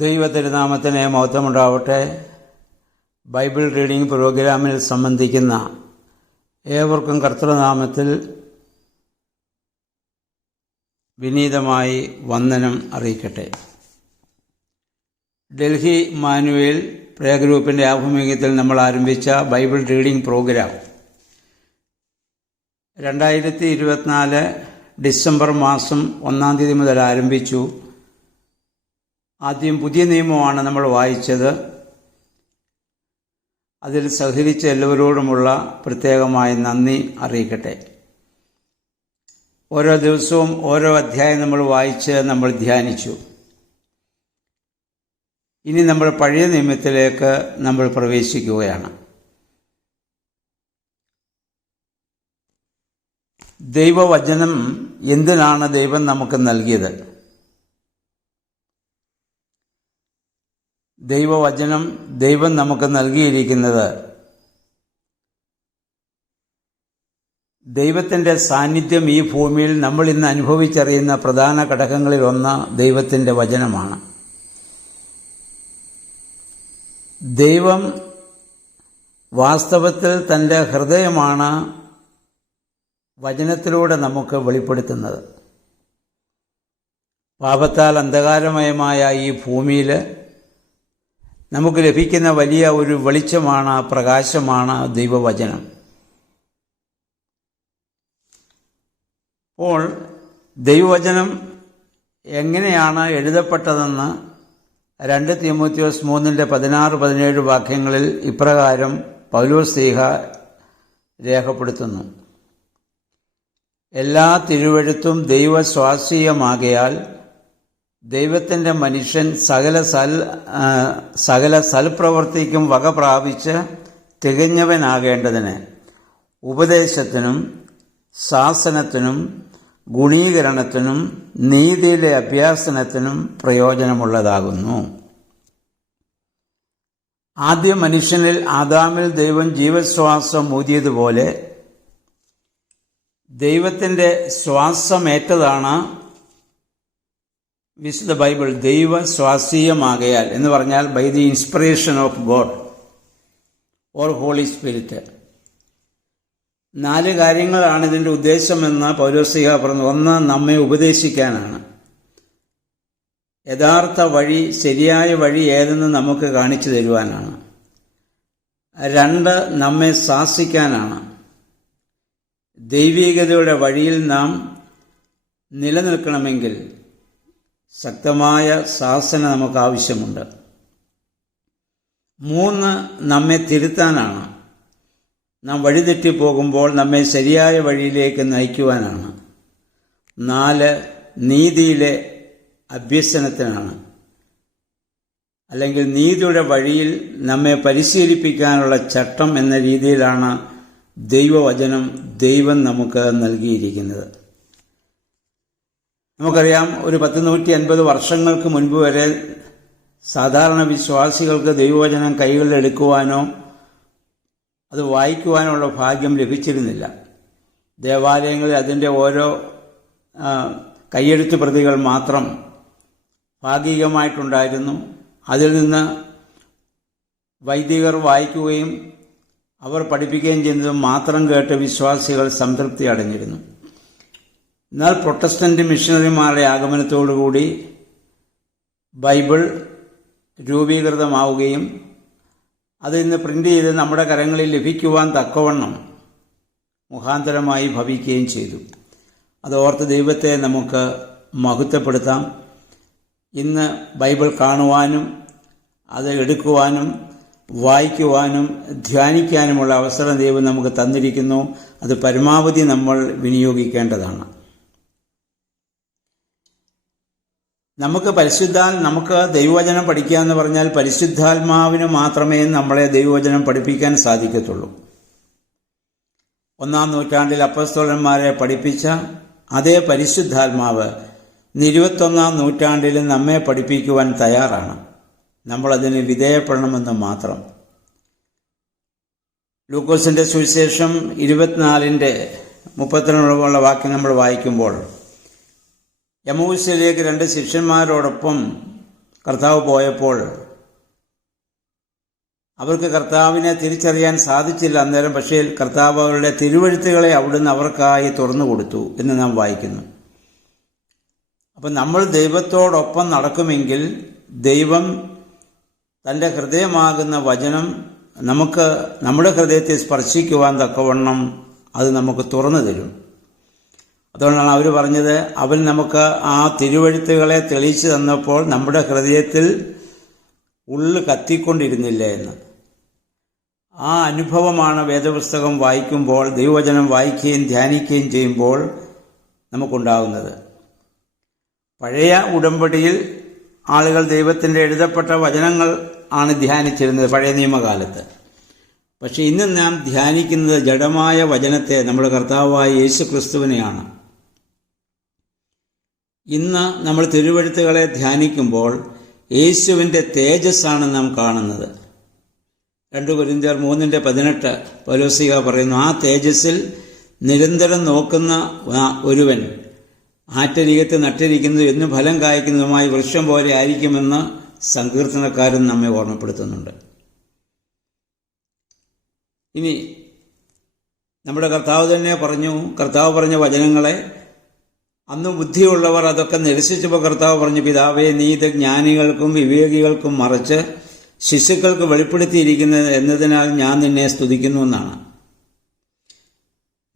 ദൈവതിരുനാമത്തിന് മഹത്വമുണ്ടാവട്ടെ. Bible reading പ്രോഗ്രാമിൽ സംബന്ധിക്കുന്ന ഏവർക്കും കർത്തൃനാമത്തിൽ വിനീതമായി വന്ദനം അറിയിക്കട്ടെ. ഡൽഹി മാനുവേൽ പ്രേ ഗ്രൂപ്പിൻ്റെ ആഭിമുഖ്യത്തിൽ നമ്മൾ ആരംഭിച്ച ബൈബിൾ റീഡിംഗ് പ്രോഗ്രാം 2024 ഡിസംബർ മാസം 1 തീയതി മുതൽ ആരംഭിച്ചു. ആദ്യം പുതിയ നിയമമാണ് നമ്മൾ വായിച്ചത്. അതിൽ സഹകരിച്ച എല്ലാവരോടുമുള്ള പ്രത്യേകമായ നന്ദി അറിയിക്കട്ടെ. ഓരോ ദിവസവും ഓരോ അധ്യായം നമ്മൾ വായിച്ച് നമ്മൾ ധ്യാനിച്ചു. ഇനി നമ്മൾ പഴയ നിയമത്തിലേക്ക് നമ്മൾ പ്രവേശിക്കുകയാണ്. ദൈവവചനം എന്തിനാണ് ദൈവം നമുക്ക് നൽകിയത്? ദൈവവചനം ദൈവം നമുക്ക് നൽകിയിരിക്കുന്നത് ദൈവത്തിൻ്റെ സാന്നിധ്യം ഈ ഭൂമിയിൽ നമ്മൾ ഇന്ന് അനുഭവിച്ചറിയുന്ന പ്രധാന ഘടകങ്ങളിലൊന്ന് ദൈവത്തിൻ്റെ വചനമാണ്. ദൈവം വാസ്തവത്തിൽ തൻ്റെ ഹൃദയമാണ് വചനത്തിലൂടെ നമുക്ക് വെളിപ്പെടുത്തുന്നത്. പാപത്താൽ അന്ധകാരമയമായ ഈ ഭൂമിയിൽ നമുക്ക് ലഭിക്കുന്ന വലിയ ഒരു വെളിച്ചമാണ്, പ്രകാശമാണ് ദൈവവചനം. അപ്പോൾ ദൈവവചനം എങ്ങനെയാണ് എഴുതപ്പെട്ടതെന്ന് 2 തീമോഥെയോസ് 3:16-17 വാക്യങ്ങളിൽ ഇപ്രകാരം പൗലോസ് ശ്ലീഹ രേഖപ്പെടുത്തുന്നു: എല്ലാ തിരുവെഴുത്തും ദൈവസ്വാസീയമാകയാൽ ദൈവത്തിൻ്റെ മനുഷ്യൻ സകല സൽപ്രവൃത്തിക്കും വക പ്രാപിച്ച് തികഞ്ഞവനാകേണ്ടതിന് ഉപദേശത്തിനും ശാസനത്തിനും ഗുണീകരണത്തിനും നീതിയിലെ അഭ്യാസനത്തിനും പ്രയോജനമുള്ളതാകുന്നു. ആദ്യ മനുഷ്യനിൽ ആദാമിൽ ദൈവം ജീവശ്വാസം ഊതിയതുപോലെ ദൈവത്തിൻ്റെ ശ്വാസമേറ്റതാണ് വിശുദ്ധ ബൈബിൾ. ദൈവസ്വാസീയമാകയാൽ എന്ന് പറഞ്ഞാൽ by the inspiration of God or Holy Spirit. 4 കാര്യങ്ങളാണ് ഇതിൻ്റെ ഉദ്ദേശമെന്ന് പൗലോസ് ശ്ലീഹ പറഞ്ഞു. 1, നമ്മെ ഉപദേശിക്കാനാണ്. യഥാർത്ഥ വഴി, ശരിയായ വഴി ഏതെന്ന് നമുക്ക് കാണിച്ചു തരുവാനാണ്. 2, നമ്മെ ശാസിക്കാനാണ്. ദൈവികതയുടെ വഴിയിൽ നാം നിലനിൽക്കണമെങ്കിൽ ശക്തമായ ശാസന നമുക്ക് ആവശ്യമുണ്ട്. 3, നമ്മെ തിരുത്താനാണ്. നാം വഴിതെറ്റിപ്പോകുമ്പോൾ നമ്മെ ശരിയായ വഴിയിലേക്ക് നയിക്കുവാനാണ്. 4, നീതിയിലെ അഭ്യസനത്തിനാണ്, അല്ലെങ്കിൽ നീതിയുടെ വഴിയിൽ നമ്മെ പരിശീലിപ്പിക്കാനുള്ള ചട്ടം എന്ന രീതിയിലാണ് ദൈവവചനം ദൈവം നമുക്ക് നൽകിയിരിക്കുന്നത്. നമുക്കറിയാം, ഒരു 150 വർഷങ്ങൾക്ക് മുൻപ് വരെ സാധാരണ വിശ്വാസികൾക്ക് ദൈവവചനം കൈകളിൽ എടുക്കുവാനോ അത് വായിക്കുവാനോ ഉള്ള ഭാഗ്യം ലഭിച്ചിരുന്നില്ല. ദേവാലയങ്ങളിൽ അതിൻ്റെ ഓരോ കയ്യെഴുത്ത് പ്രതികൾ മാത്രം ഭാഗികമായിട്ടുണ്ടായിരുന്നു. അതിൽ നിന്ന് വൈദികർ വായിക്കുകയും അവർ പഠിപ്പിക്കുകയും ചെയ്യുന്നത് മാത്രം കേട്ട് വിശ്വാസികൾ സംതൃപ്തി അടഞ്ഞിരുന്നു. എന്നാൽ പ്രൊട്ടസ്റ്റന്റ് മിഷണറിമാരുടെ ആഗമനത്തോടുകൂടി ബൈബിൾ രൂപീകൃതമാവുകയും അത് ഇന്ന് പ്രിന്റ് ചെയ്ത് നമ്മുടെ കരങ്ങളിൽ ലഭിക്കുവാൻ തക്കവണ്ണം മുഖാന്തരമായി ഭവിക്കുകയും ചെയ്തു. അതോർത്ത് ദൈവത്തെ നമുക്ക് മഹത്വപ്പെടുത്താം. ഇന്ന് ബൈബിൾ കാണുവാനും അത് എടുക്കുവാനും വായിക്കുവാനും ധ്യാനിക്കാനുമുള്ള അവസരം ദൈവം നമുക്ക് തന്നിരിക്കുന്നു. അത് പരമാവധി നമ്മൾ വിനിയോഗിക്കേണ്ടതാണ്. നമുക്ക് ദൈവവചനം പഠിക്കുക എന്ന് പറഞ്ഞാൽ പരിശുദ്ധാത്മാവിന് മാത്രമേ നമ്മളെ ദൈവവചനം പഠിപ്പിക്കാൻ സാധിക്കത്തുള്ളൂ. 1-ാം നൂറ്റാണ്ടിൽ അപ്പോസ്തലന്മാരെ പഠിപ്പിച്ച അതേ പരിശുദ്ധാത്മാവ് 21-ാം നൂറ്റാണ്ടിൽ നമ്മെ പഠിപ്പിക്കുവാൻ തയ്യാറാണ്. നമ്മളതിന് വിധേയപ്പെടണമെന്ന് മാത്രം. ലൂക്കോസിന്റെ സുവിശേഷം 24:32 വാക്യം നമ്മൾ വായിക്കുമ്പോൾ, എമ്മൂസിലേക്ക് 2 ശിഷ്യന്മാരോടൊപ്പം കർത്താവ് പോയപ്പോൾ അവർക്ക് കർത്താവിനെ തിരിച്ചറിയാൻ സാധിച്ചില്ല അന്നേരം. പക്ഷേ കർത്താവ് അവരുടെ തിരുവെഴുത്തുകളെ അവിടുന്ന് അവർക്കായി തുറന്നു കൊടുത്തു എന്ന് നാം വായിക്കുന്നു. അപ്പം നമ്മൾ ദൈവത്തോടൊപ്പം നടക്കുമെങ്കിൽ ദൈവം തൻ്റെ ഹൃദയമാകുന്ന വചനം നമുക്ക് നമ്മുടെ ഹൃദയത്തെ സ്പർശിക്കുവാൻ തക്കവണ്ണം അത് നമുക്ക് തുറന്നു തരും. അതുകൊണ്ടാണ് അവർ പറഞ്ഞത്, അവൻ നമുക്ക് ആ തിരുവെഴുത്തുകളെ തെളിയിച്ചു തന്നപ്പോൾ നമ്മുടെ ഹൃദയത്തിൽ ഉള്ളു കത്തിക്കൊണ്ടിരുന്നില്ല എന്ന്. ആ അനുഭവമാണ് വേദപുസ്തകം വായിക്കുമ്പോൾ, ദൈവവചനം വായിക്കുകയും ധ്യാനിക്കുകയും ചെയ്യുമ്പോൾ നമുക്കുണ്ടാകുന്നത്. പഴയ ഉടമ്പടിയിൽ ആളുകൾ ദൈവത്തിൻ്റെ എഴുതപ്പെട്ട വചനങ്ങൾ ആണ് ധ്യാനിച്ചിരുന്നത് പഴയ നിയമകാലത്ത്. പക്ഷെ ഇന്ന് നാം ധ്യാനിക്കുന്നത് ജഡമായ വചനത്തെ, നമ്മുടെ കർത്താവായ യേശു ക്രിസ്തുവിനെയാണ്. ഇന്ന് നമ്മൾ തിരുവെഴുത്തുകളെ ധ്യാനിക്കുമ്പോൾ യേശുവിൻ്റെ തേജസ്സാണ് നാം കാണുന്നത്. 2 കൊരിന്ത്യർ 3:18 പൗലോസ്ലീഹ പറയുന്നു, ആ തേജസ്സിൽ നിരന്തരം നോക്കുന്ന ഒരുവൻ ആറ്റരികത്ത് നട്ടിരിക്കുന്നു എന്നും ഫലം കായ്ക്കുന്നതുമായി വൃക്ഷം പോലെ ആയിരിക്കുമെന്ന് സങ്കീർത്തനക്കാരൻ നമ്മെ ഓർമ്മപ്പെടുത്തുന്നുണ്ട്. ഇനി നമ്മുടെ കർത്താവ് തന്നെ പറഞ്ഞു, കർത്താവ് പറഞ്ഞ വചനങ്ങളെ അന്ന് ബുദ്ധിയുള്ളവർ അതൊക്കെ നിരസിച്ചപ്പോൾ കർത്താവ് പറഞ്ഞു, പിതാവേ, നീ ഇത് ജ്ഞാനികൾക്കും വിവേകികൾക്കും മറച്ച് ശിശുക്കൾക്ക് വെളിപ്പെടുത്തിയിരിക്കുന്നത് എന്നതിനാൽ ഞാൻ നിന്നെ സ്തുതിക്കുന്നു എന്നാണ്.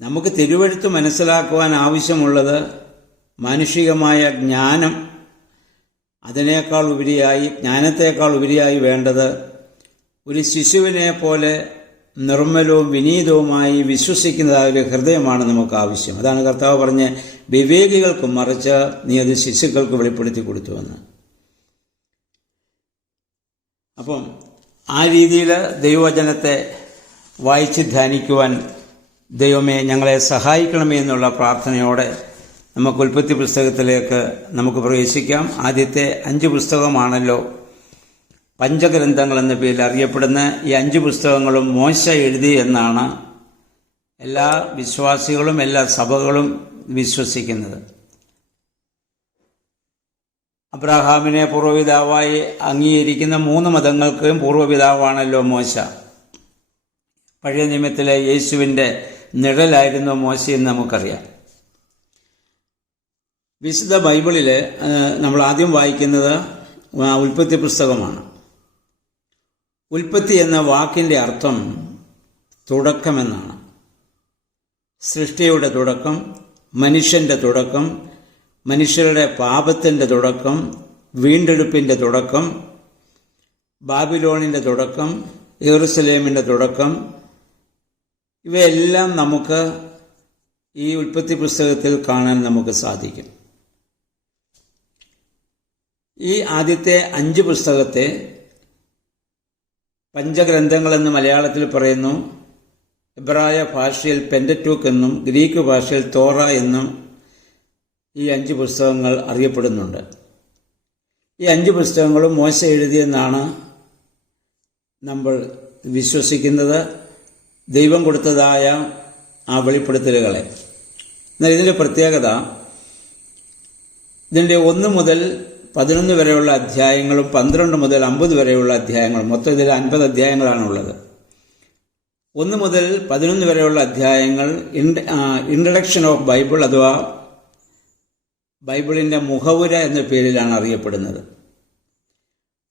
നമുക്ക് തിരുവെഴുത്ത് മനസ്സിലാക്കുവാൻ ആവശ്യമുള്ളത് മാനുഷികമായ ജ്ഞാനം. അതിനേക്കാൾ ഉപരിയായി, ജ്ഞാനത്തേക്കാൾ ഉപരിയായി വേണ്ടത് ഒരു ശിശുവിനെ പോലെ നിർമ്മലവും വിനീതവുമായി വിശ്വസിക്കുന്നതായ ഒരു ഹൃദയമാണ് നമുക്ക് ആവശ്യം. അതാണ് കർത്താവ് പറഞ്ഞ്, വിവേകികൾക്കും മറിച്ച് നീ അത് ശിശുക്കൾക്ക് വെളിപ്പെടുത്തി കൊടുത്തുവെന്ന്. അപ്പം ആ രീതിയിൽ ദൈവവചനത്തെ വായിച്ച് ധ്യാനിക്കുവാൻ ദൈവമേ ഞങ്ങളെ സഹായിക്കണമേ എന്നുള്ള പ്രാർത്ഥനയോടെ നമുക്ക് ഉൽപ്പത്തി പുസ്തകത്തിലേക്ക് നമുക്ക് പ്രവേശിക്കാം. ആദ്യത്തെ 5 പുസ്തകമാണല്ലോ പഞ്ചഗ്രന്ഥങ്ങൾ എന്ന പേരിൽ അറിയപ്പെടുന്ന ഈ 5 പുസ്തകങ്ങളും മോശ എഴുതി എന്നാണ് എല്ലാ വിശ്വാസികളും എല്ലാ സഭകളും വിശ്വസിക്കുന്നത്. അബ്രഹാമിനെ പൂർവ്വപിതാവായി അംഗീകരിക്കുന്ന 3 മതങ്ങൾക്കും പൂർവ്വപിതാവാണല്ലോ മോശ. പഴയ നിയമത്തിലെ യേശുവിൻ്റെ നിഴലായിരുന്നു മോശയെന്ന് നമുക്കറിയാം. വിശുദ്ധ ബൈബിളിൽ നമ്മൾ ആദ്യം വായിക്കുന്നത് ഉൽപ്പത്തി പുസ്തകമാണ്. ഉൽപ്പത്തി എന്ന വാക്കിൻ്റെ അർത്ഥം തുടക്കമെന്നാണ്. സൃഷ്ടിയുടെ തുടക്കം, മനുഷ്യൻ്റെ തുടക്കം, മനുഷ്യരുടെ പാപത്തിൻ്റെ തുടക്കം, വീണ്ടെടുപ്പിൻ്റെ തുടക്കം, ബാബിലോണിൻ്റെ തുടക്കം, യെരുസലേമിൻ്റെ തുടക്കം, ഇവയെല്ലാം നമുക്ക് ഈ ഉൽപ്പത്തി പുസ്തകത്തിൽ കാണാൻ നമുക്ക് സാധിക്കും. ഈ ആദ്യത്തെ 5 പുസ്തകത്തെ പഞ്ചഗ്രന്ഥങ്ങളെന്ന് മലയാളത്തിൽ പറയുന്നു. എബ്രായ ഭാഷയിൽ പെന്ററ്റ്യൂക്ക് എന്നും ഗ്രീക്ക് ഭാഷയിൽ തോറ എന്നും ഈ 5 പുസ്തകങ്ങൾ അറിയപ്പെടുന്നുണ്ട്. ഈ 5 പുസ്തകങ്ങളും മോശ എഴുതിയെന്നാണ് നമ്മൾ വിശ്വസിക്കുന്നത്, ദൈവം കൊടുത്തതായ ആ വെളിപ്പെടുത്തലുകളെ. എന്നാൽ ഇതിൻ്റെ പ്രത്യേകത, ഇതിൻ്റെ 1 മുതൽ 11 വരെയുള്ള അധ്യായങ്ങളും 12 മുതൽ 50 വരെയുള്ള അധ്യായങ്ങളും, മൊത്തം ഇതിൽ 50 അധ്യായങ്ങളാണുള്ളത്. 1 മുതൽ 11 വരെയുള്ള അധ്യായങ്ങൾ ഇൻട്രഡക്ഷൻ ഓഫ് ബൈബിൾ അഥവാ ബൈബിളിൻ്റെ മുഖവുര എന്ന പേരിലാണ് അറിയപ്പെടുന്നത്.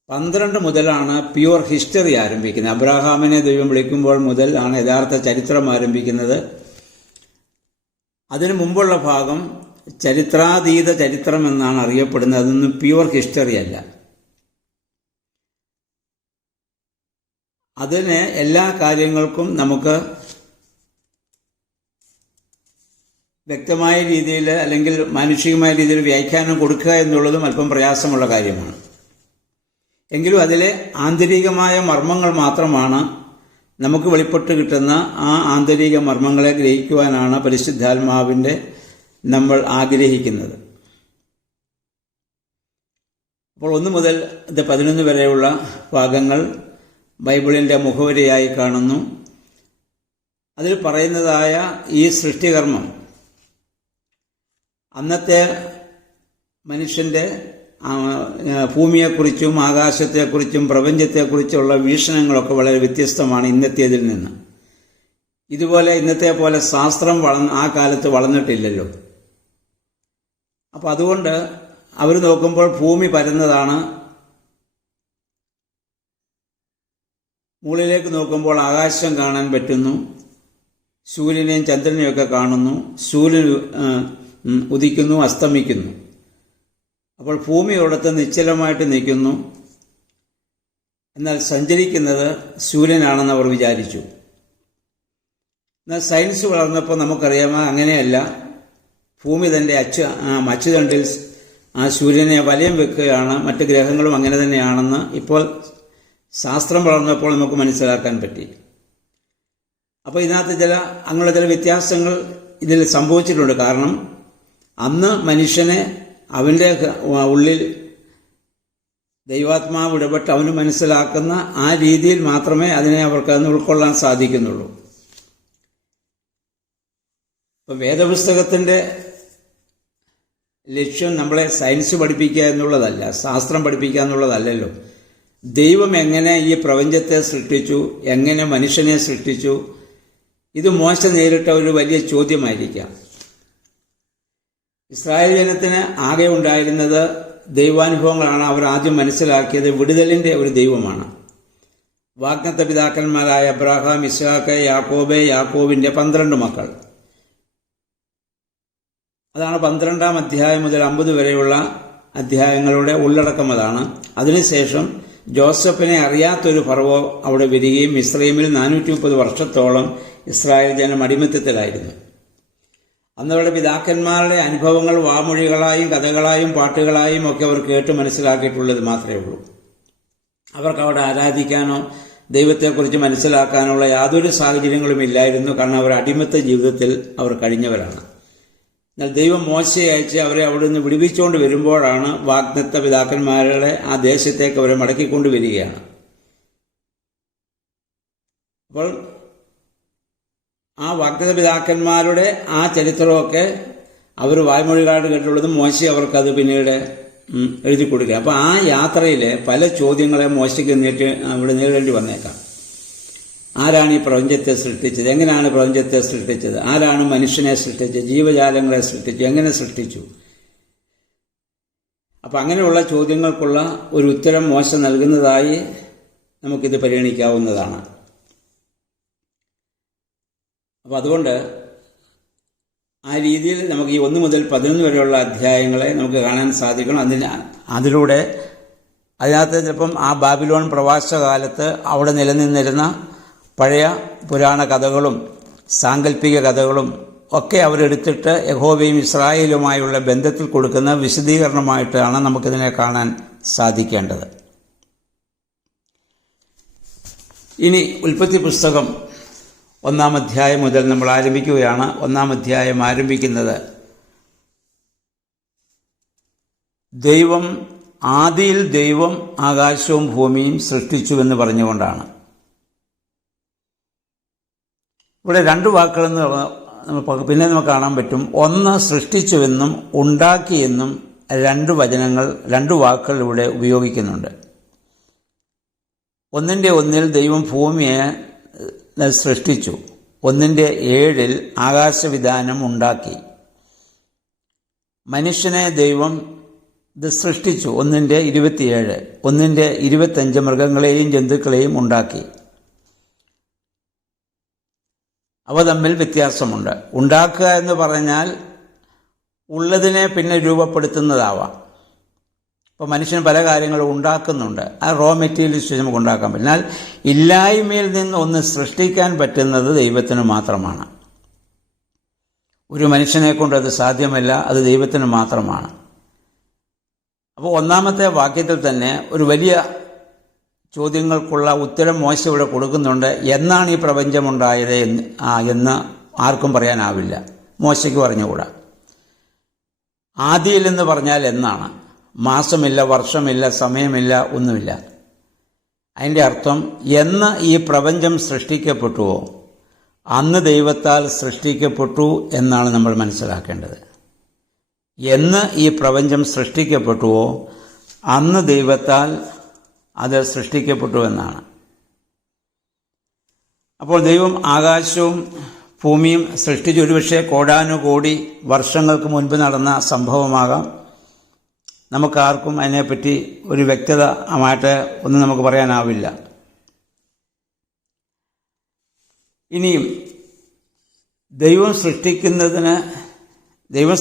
12 മുതലാണ് പ്യുവർ ഹിസ്റ്ററി ആരംഭിക്കുന്നത്. അബ്രഹാമിനെ ദൈവം വിളിക്കുമ്പോൾ മുതൽ ആണ് യഥാർത്ഥ ചരിത്രം ആരംഭിക്കുന്നത്. അതിനു മുമ്പുള്ള ഭാഗം ചരിത്രാതീത ചരിത്രം എന്നാണ് അറിയപ്പെടുന്നത്. അതൊന്നും പ്യുവർ ഹിസ്റ്ററി അല്ല. അതിന് എല്ലാ കാര്യങ്ങൾക്കും നമുക്ക് വ്യക്തമായ രീതിയിൽ അല്ലെങ്കിൽ മാനുഷികമായ രീതിയിൽ വ്യാഖ്യാനം കൊടുക്കുക എന്നുള്ളതും അല്പം പ്രയാസമുള്ള കാര്യമാണ്. എങ്കിലും അതിലെ ആന്തരികമായ മർമ്മങ്ങൾ മാത്രമാണ് നമുക്ക് വെളിപ്പെട്ട് കിട്ടുന്ന. ആ ആന്തരിക മർമ്മങ്ങളെ ഗ്രഹിക്കുവാനാണ് പരിശുദ്ധാത്മാവിൻ്റെ നമ്മൾ ആഗ്രഹിക്കുന്നത്. അപ്പോൾ 1 മുതൽ 11 വരെയുള്ള ഭാഗങ്ങൾ ബൈബിളിൻ്റെ മുഖവരിയായി കാണുന്നു. അതിൽ പറയുന്നതായ ഈ സൃഷ്ടികർമ്മം അന്നത്തെ മനുഷ്യൻ്റെ ഭൂമിയെക്കുറിച്ചും ആകാശത്തെക്കുറിച്ചും പ്രപഞ്ചത്തെക്കുറിച്ചുള്ള വീക്ഷണങ്ങളൊക്കെ വളരെ വ്യത്യസ്തമാണ് ഇന്നത്തേതിൽ നിന്ന്. ഇതുപോലെ ഇന്നത്തെ പോലെ ശാസ്ത്രം ആ കാലത്ത് വളർന്നിട്ടില്ലല്ലോ. അപ്പം അതുകൊണ്ട് അവർ നോക്കുമ്പോൾ ഭൂമി പരന്നതാണ്, മുകളിലേക്ക് നോക്കുമ്പോൾ ആകാശം കാണാൻ പറ്റുന്നു, സൂര്യനെയും ചന്ദ്രനെയും ഒക്കെ കാണുന്നു, സൂര്യൻ ഉദിക്കുന്നു അസ്തമിക്കുന്നു. അപ്പോൾ ഭൂമി അവിടുത്തെ നിശ്ചലമായിട്ട് നിൽക്കുന്നു, എന്നാൽ സഞ്ചരിക്കുന്നത് സൂര്യനാണെന്ന് അവർ വിചാരിച്ചു. എന്നാൽ സയൻസ് വളർന്നപ്പോൾ നമുക്കറിയാമോ അങ്ങനെയല്ല. ഭൂമി തൻ്റെ അച്ചുതണ്ടിൽ ആ സൂര്യനെ വലയം വെക്കുകയാണ്, മറ്റ് ഗ്രഹങ്ങളും അങ്ങനെ തന്നെയാണെന്ന് ഇപ്പോൾ ശാസ്ത്രം വളർന്നപ്പോൾ നമുക്ക് മനസ്സിലാക്കാൻ പറ്റി. അപ്പോൾ ഇതിനകത്ത് അങ്ങനെയുള്ള ചില വ്യത്യാസങ്ങൾ ഇതിൽ സംഭവിച്ചിട്ടുണ്ട്. കാരണം അന്ന് മനുഷ്യനെ അവൻ്റെ ഉള്ളിൽ ദൈവാത്മാവ് ഇടപെട്ട് അവന് മനസ്സിലാക്കുന്ന ആ രീതിയിൽ മാത്രമേ അതിനെ അവർക്ക് അന്ന് ഉൾക്കൊള്ളാൻ സാധിക്കുന്നുള്ളൂ. ഇപ്പം വേദപുസ്തകത്തിൻ്റെ ലക്ഷ്യം നമ്മളെ സയൻസ് പഠിപ്പിക്കുക എന്നുള്ളതല്ല, ശാസ്ത്രം പഠിപ്പിക്കുക എന്നുള്ളതല്ലല്ലോ. ദൈവം എങ്ങനെ ഈ പ്രപഞ്ചത്തെ സൃഷ്ടിച്ചു, എങ്ങനെ മനുഷ്യനെ സൃഷ്ടിച്ചു, ഇത് മോശ നേരിട്ട ഒരു വലിയ ചോദ്യമായിരിക്കാം. ഇസ്രായേൽ ജനത്തിന് ആകെ ഉണ്ടായിരുന്നത് ദൈവാനുഭവങ്ങളാണ്. അവർ ആദ്യം മനസ്സിലാക്കിയത് വിടുതലിൻ്റെ ഒരു ദൈവമാണ്. വാഗ്ദത്ത പിതാക്കന്മാരായ അബ്രാഹാം, ഇസ്ഹാക്ക്, യാക്കോബ്, യാക്കോബിൻ്റെ 12 മക്കൾ. അതാണ് 12-ാം അധ്യായം മുതൽ 50 വരെയുള്ള അധ്യായങ്ങളുടെ ഉള്ളടക്കം. അതാണ്. അതിനുശേഷം ജോസഫിനെ അറിയാത്തൊരു ഫറവോ അവിടെ വരികയും മിസ്രൈമിൽ 430 വർഷത്തോളം ഇസ്രായേൽ ജനം അടിമത്തത്തിലായിരുന്നു. അന്നവരുടെ പിതാക്കന്മാരുടെ അനുഭവങ്ങൾ വാമൊഴികളായും കഥകളായും പാട്ടുകളായും ഒക്കെ അവർ കേട്ട് മനസ്സിലാക്കിയിട്ടുള്ളത് മാത്രമേ ഉള്ളൂ. അവർക്ക് അവിടെ ആരാധിക്കാനോ ദൈവത്തെക്കുറിച്ച് മനസ്സിലാക്കാനുള്ള യാതൊരു സാഹചര്യങ്ങളും ഇല്ലായിരുന്നു. കാരണം അവർ അടിമത്ത ജീവിതത്തിൽ അവർ കഴിഞ്ഞവരാണ്. എന്നാൽ ദൈവം മോശയെ അയച്ച് അവരെ അവിടെ നിന്ന് വിടുവിച്ചുകൊണ്ട് വരുമ്പോഴാണ് വാഗ്ദത്ത പിതാക്കന്മാരുടെ ആ ദേശത്തേക്ക് അവരെ മടക്കിക്കൊണ്ടുവരികയാണ്. അപ്പോൾ ആ വാഗ്ദത്ത പിതാക്കന്മാരുടെ ആ ചരിത്രമൊക്കെ അവർ വായ്മൊഴികാട് കേട്ടുള്ളതും മോശെ അവർക്കത് പിന്നീട് എഴുതി കൊടുക്കുക. അപ്പോൾ ആ യാത്രയിൽ പല ചോദ്യങ്ങളെ മോശയ്ക്ക് അവിടെ നേരിടേണ്ടി വന്നേക്കാം. ആരാണ് ഈ പ്രപഞ്ചത്തെ സൃഷ്ടിച്ചത്? എങ്ങനെയാണ് പ്രപഞ്ചത്തെ സൃഷ്ടിച്ചത്? ആരാണ് മനുഷ്യനെ സൃഷ്ടിച്ചത്? ജീവജാലങ്ങളെ സൃഷ്ടിച്ചു? എങ്ങനെ സൃഷ്ടിച്ചു? അപ്പം അങ്ങനെയുള്ള ചോദ്യങ്ങൾക്കുള്ള ഒരു ഉത്തരം മോശ നൽകുന്നതായി നമുക്കിത് പരിഗണിക്കാവുന്നതാണ്. അപ്പം അതുകൊണ്ട് ആ രീതിയിൽ നമുക്ക് ഈ 1 മുതൽ 11 വരെയുള്ള അധ്യായങ്ങളെ നമുക്ക് കാണാൻ സാധിക്കണം. അതിലൂടെ അതിനകത്ത് ചിലപ്പം ആ ബാബിലോൺ പ്രവാസകാലത്ത് അവിടെ നിലനിന്നിരുന്ന പഴയ പുരാണ കഥകളും സാങ്കല്പിക കഥകളും ഒക്കെ അവരെടുത്തിട്ട് യഹോവയും ഇസ്രായേലുമായുള്ള ബന്ധത്തിൽ കൊടുക്കുന്ന വിശദീകരണമായിട്ടാണ് നമുക്കിതിനെ കാണാൻ സാധിക്കേണ്ടത്. ഇനി ഉൽപ്പത്തി പുസ്തകം 1-ാം അധ്യായം മുതൽ നമ്മൾ ആരംഭിക്കുകയാണ്. 1-ാം അധ്യായം ആരംഭിക്കുന്നത് ആദിയിൽ ദൈവം ആകാശവും ഭൂമിയും സൃഷ്ടിച്ചുവെന്ന് പറഞ്ഞുകൊണ്ടാണ്. ഇവിടെ 2 വാക്കുകളെന്ന് പിന്നെ നമുക്ക് കാണാൻ പറ്റും. ഒന്ന് സൃഷ്ടിച്ചുവെന്നും ഉണ്ടാക്കിയെന്നും 2 വാക്കുകൾ ഇവിടെ ഉപയോഗിക്കുന്നുണ്ട്. 1-ൽ ദൈവം ഭൂമിയെ സൃഷ്ടിച്ചു. 1-7 ആകാശവിധാനം ഉണ്ടാക്കി. മനുഷ്യനെ ദൈവം സൃഷ്ടിച്ചു. 1-27 1-25 മൃഗങ്ങളെയും ജന്തുക്കളെയും ഉണ്ടാക്കി. അവ തമ്മിൽ വ്യത്യാസമുണ്ട്. ഉണ്ടാക്കുക എന്ന് പറഞ്ഞാൽ ഉള്ളതിനെ പിന്നെ രൂപപ്പെടുത്തുന്നതാവാം. ഇപ്പോൾ മനുഷ്യൻ പല കാര്യങ്ങളും ഉണ്ടാക്കുന്നുണ്ട്. ആ റോ മെറ്റീരിയൽസ് നമുക്ക് ഉണ്ടാക്കാൻ പറ്റും. എന്നാൽ ഇല്ലായ്മയിൽ നിന്ന് ഒന്ന് സൃഷ്ടിക്കാൻ പറ്റുന്നത് ദൈവത്തിന് മാത്രമാണ്. ഒരു മനുഷ്യനെ കൊണ്ട് അത് സാധ്യമല്ല. അത് ദൈവത്തിന് മാത്രമാണ്. അപ്പോൾ 1-ാമത്തെ വാക്യത്തിൽ തന്നെ ഒരു വലിയ ചോദ്യങ്ങൾക്കുള്ള ഉത്തരം മോശ ഇവിടെ കൊടുക്കുന്നുണ്ട്. എന്നാണ് ഈ പ്രപഞ്ചമുണ്ടായത് എന്ന് ആർക്കും പറയാനാവില്ല. മോശയ്ക്ക് പറഞ്ഞുകൂടാ. ആദിയിൽ എന്ന് പറഞ്ഞാൽ എന്നാണ്. മാസമില്ല, വർഷമില്ല, സമയമില്ല, ഒന്നുമില്ല. അതിൻ്റെ അർത്ഥം എന്ന് ഈ പ്രപഞ്ചം സൃഷ്ടിക്കപ്പെട്ടുവോ അന്ന് ദൈവത്താൽ സൃഷ്ടിക്കപ്പെട്ടു എന്നാണ് നമ്മൾ മനസ്സിലാക്കേണ്ടത്. എന്ന് ഈ പ്രപഞ്ചം സൃഷ്ടിക്കപ്പെട്ടുവോ അന്ന് ദൈവത്താൽ അത് സൃഷ്ടിക്കപ്പെട്ടു എന്നാണ്. അപ്പോൾ ദൈവം ആകാശവും ഭൂമിയും സൃഷ്ടിച്ച് ഒരുപക്ഷെ കോടാനുകോടി വർഷങ്ങൾക്ക് മുൻപ് നടന്ന സംഭവമാകാം. നമുക്കാർക്കും അതിനെപ്പറ്റി ഒരു വ്യക്തമായിട്ട് ഒന്നും നമുക്ക് പറയാനാവില്ല. ഇനിയും ദൈവം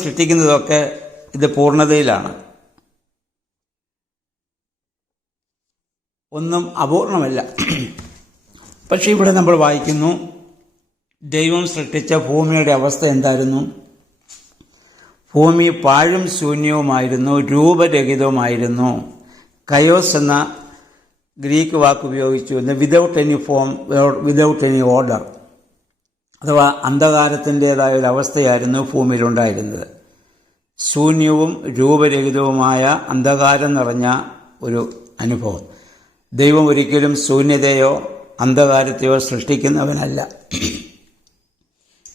സൃഷ്ടിക്കുന്നതൊക്കെ ഇത് പൂർണ്ണതയിലാണ്. ഒന്നും അപൂർണമല്ല. പക്ഷെ ഇവിടെ നമ്മൾ വായിക്കുന്നു, ദൈവം സൃഷ്ടിച്ച ഭൂമിയുടെ അവസ്ഥ എന്തായിരുന്നു? ഭൂമി പാഴും ശൂന്യവുമായിരുന്നു, രൂപരഹിതവുമായിരുന്നു. കയോസ് എന്ന ഗ്രീക്ക് വാക്ക് ഉപയോഗിച്ചു, without any form, without any order, അഥവാ അന്ധകാരത്തിൻ്റെതായ ഒരു അവസ്ഥയായിരുന്നു ഭൂമിയിലുണ്ടായിരുന്നത്. ശൂന്യവും രൂപരഹിതവുമായ അന്ധകാരം നിറഞ്ഞ ഒരു അനുഭവം. ദൈവം ഒരിക്കലും ശൂന്യതയോ അന്ധകാരത്തെയോ സൃഷ്ടിക്കുന്നവനല്ല.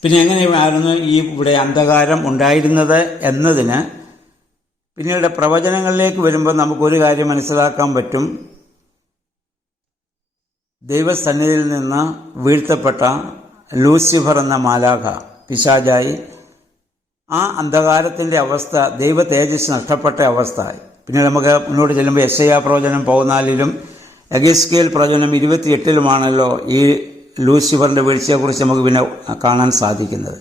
പിന്നെ എങ്ങനെയായിരുന്നു ഇവിടെ അന്ധകാരം ഉണ്ടായിരുന്നത് എന്നതിന് പിന്നീട് പ്രവചനങ്ങളിലേക്ക് വരുമ്പോൾ നമുക്കൊരു കാര്യം മനസ്സിലാക്കാൻ പറ്റും. ദൈവസന്നിധിയിൽ നിന്ന് വീഴ്ത്തപ്പെട്ട ലൂസിഫർ എന്ന മാലാഖ, പിശാചായി, ആ അന്ധകാരത്തിൻ്റെ അവസ്ഥ, ദൈവ തേജസ് നഷ്ടപ്പെട്ട അവസ്ഥ. പിന്നീട് നമുക്ക് മുന്നോട്ട് ചെല്ലുമ്പോൾ യെശയ്യാ പ്രവചനം 14-ലും എഗെസ്കേൽ പ്രവചനം 28-ലുമാണല്ലോ ഈ ലൂസിഫറിൻ്റെ വീഴ്ചയെക്കുറിച്ച് നമുക്ക് പിന്നെ കാണാൻ സാധിക്കുന്നത്.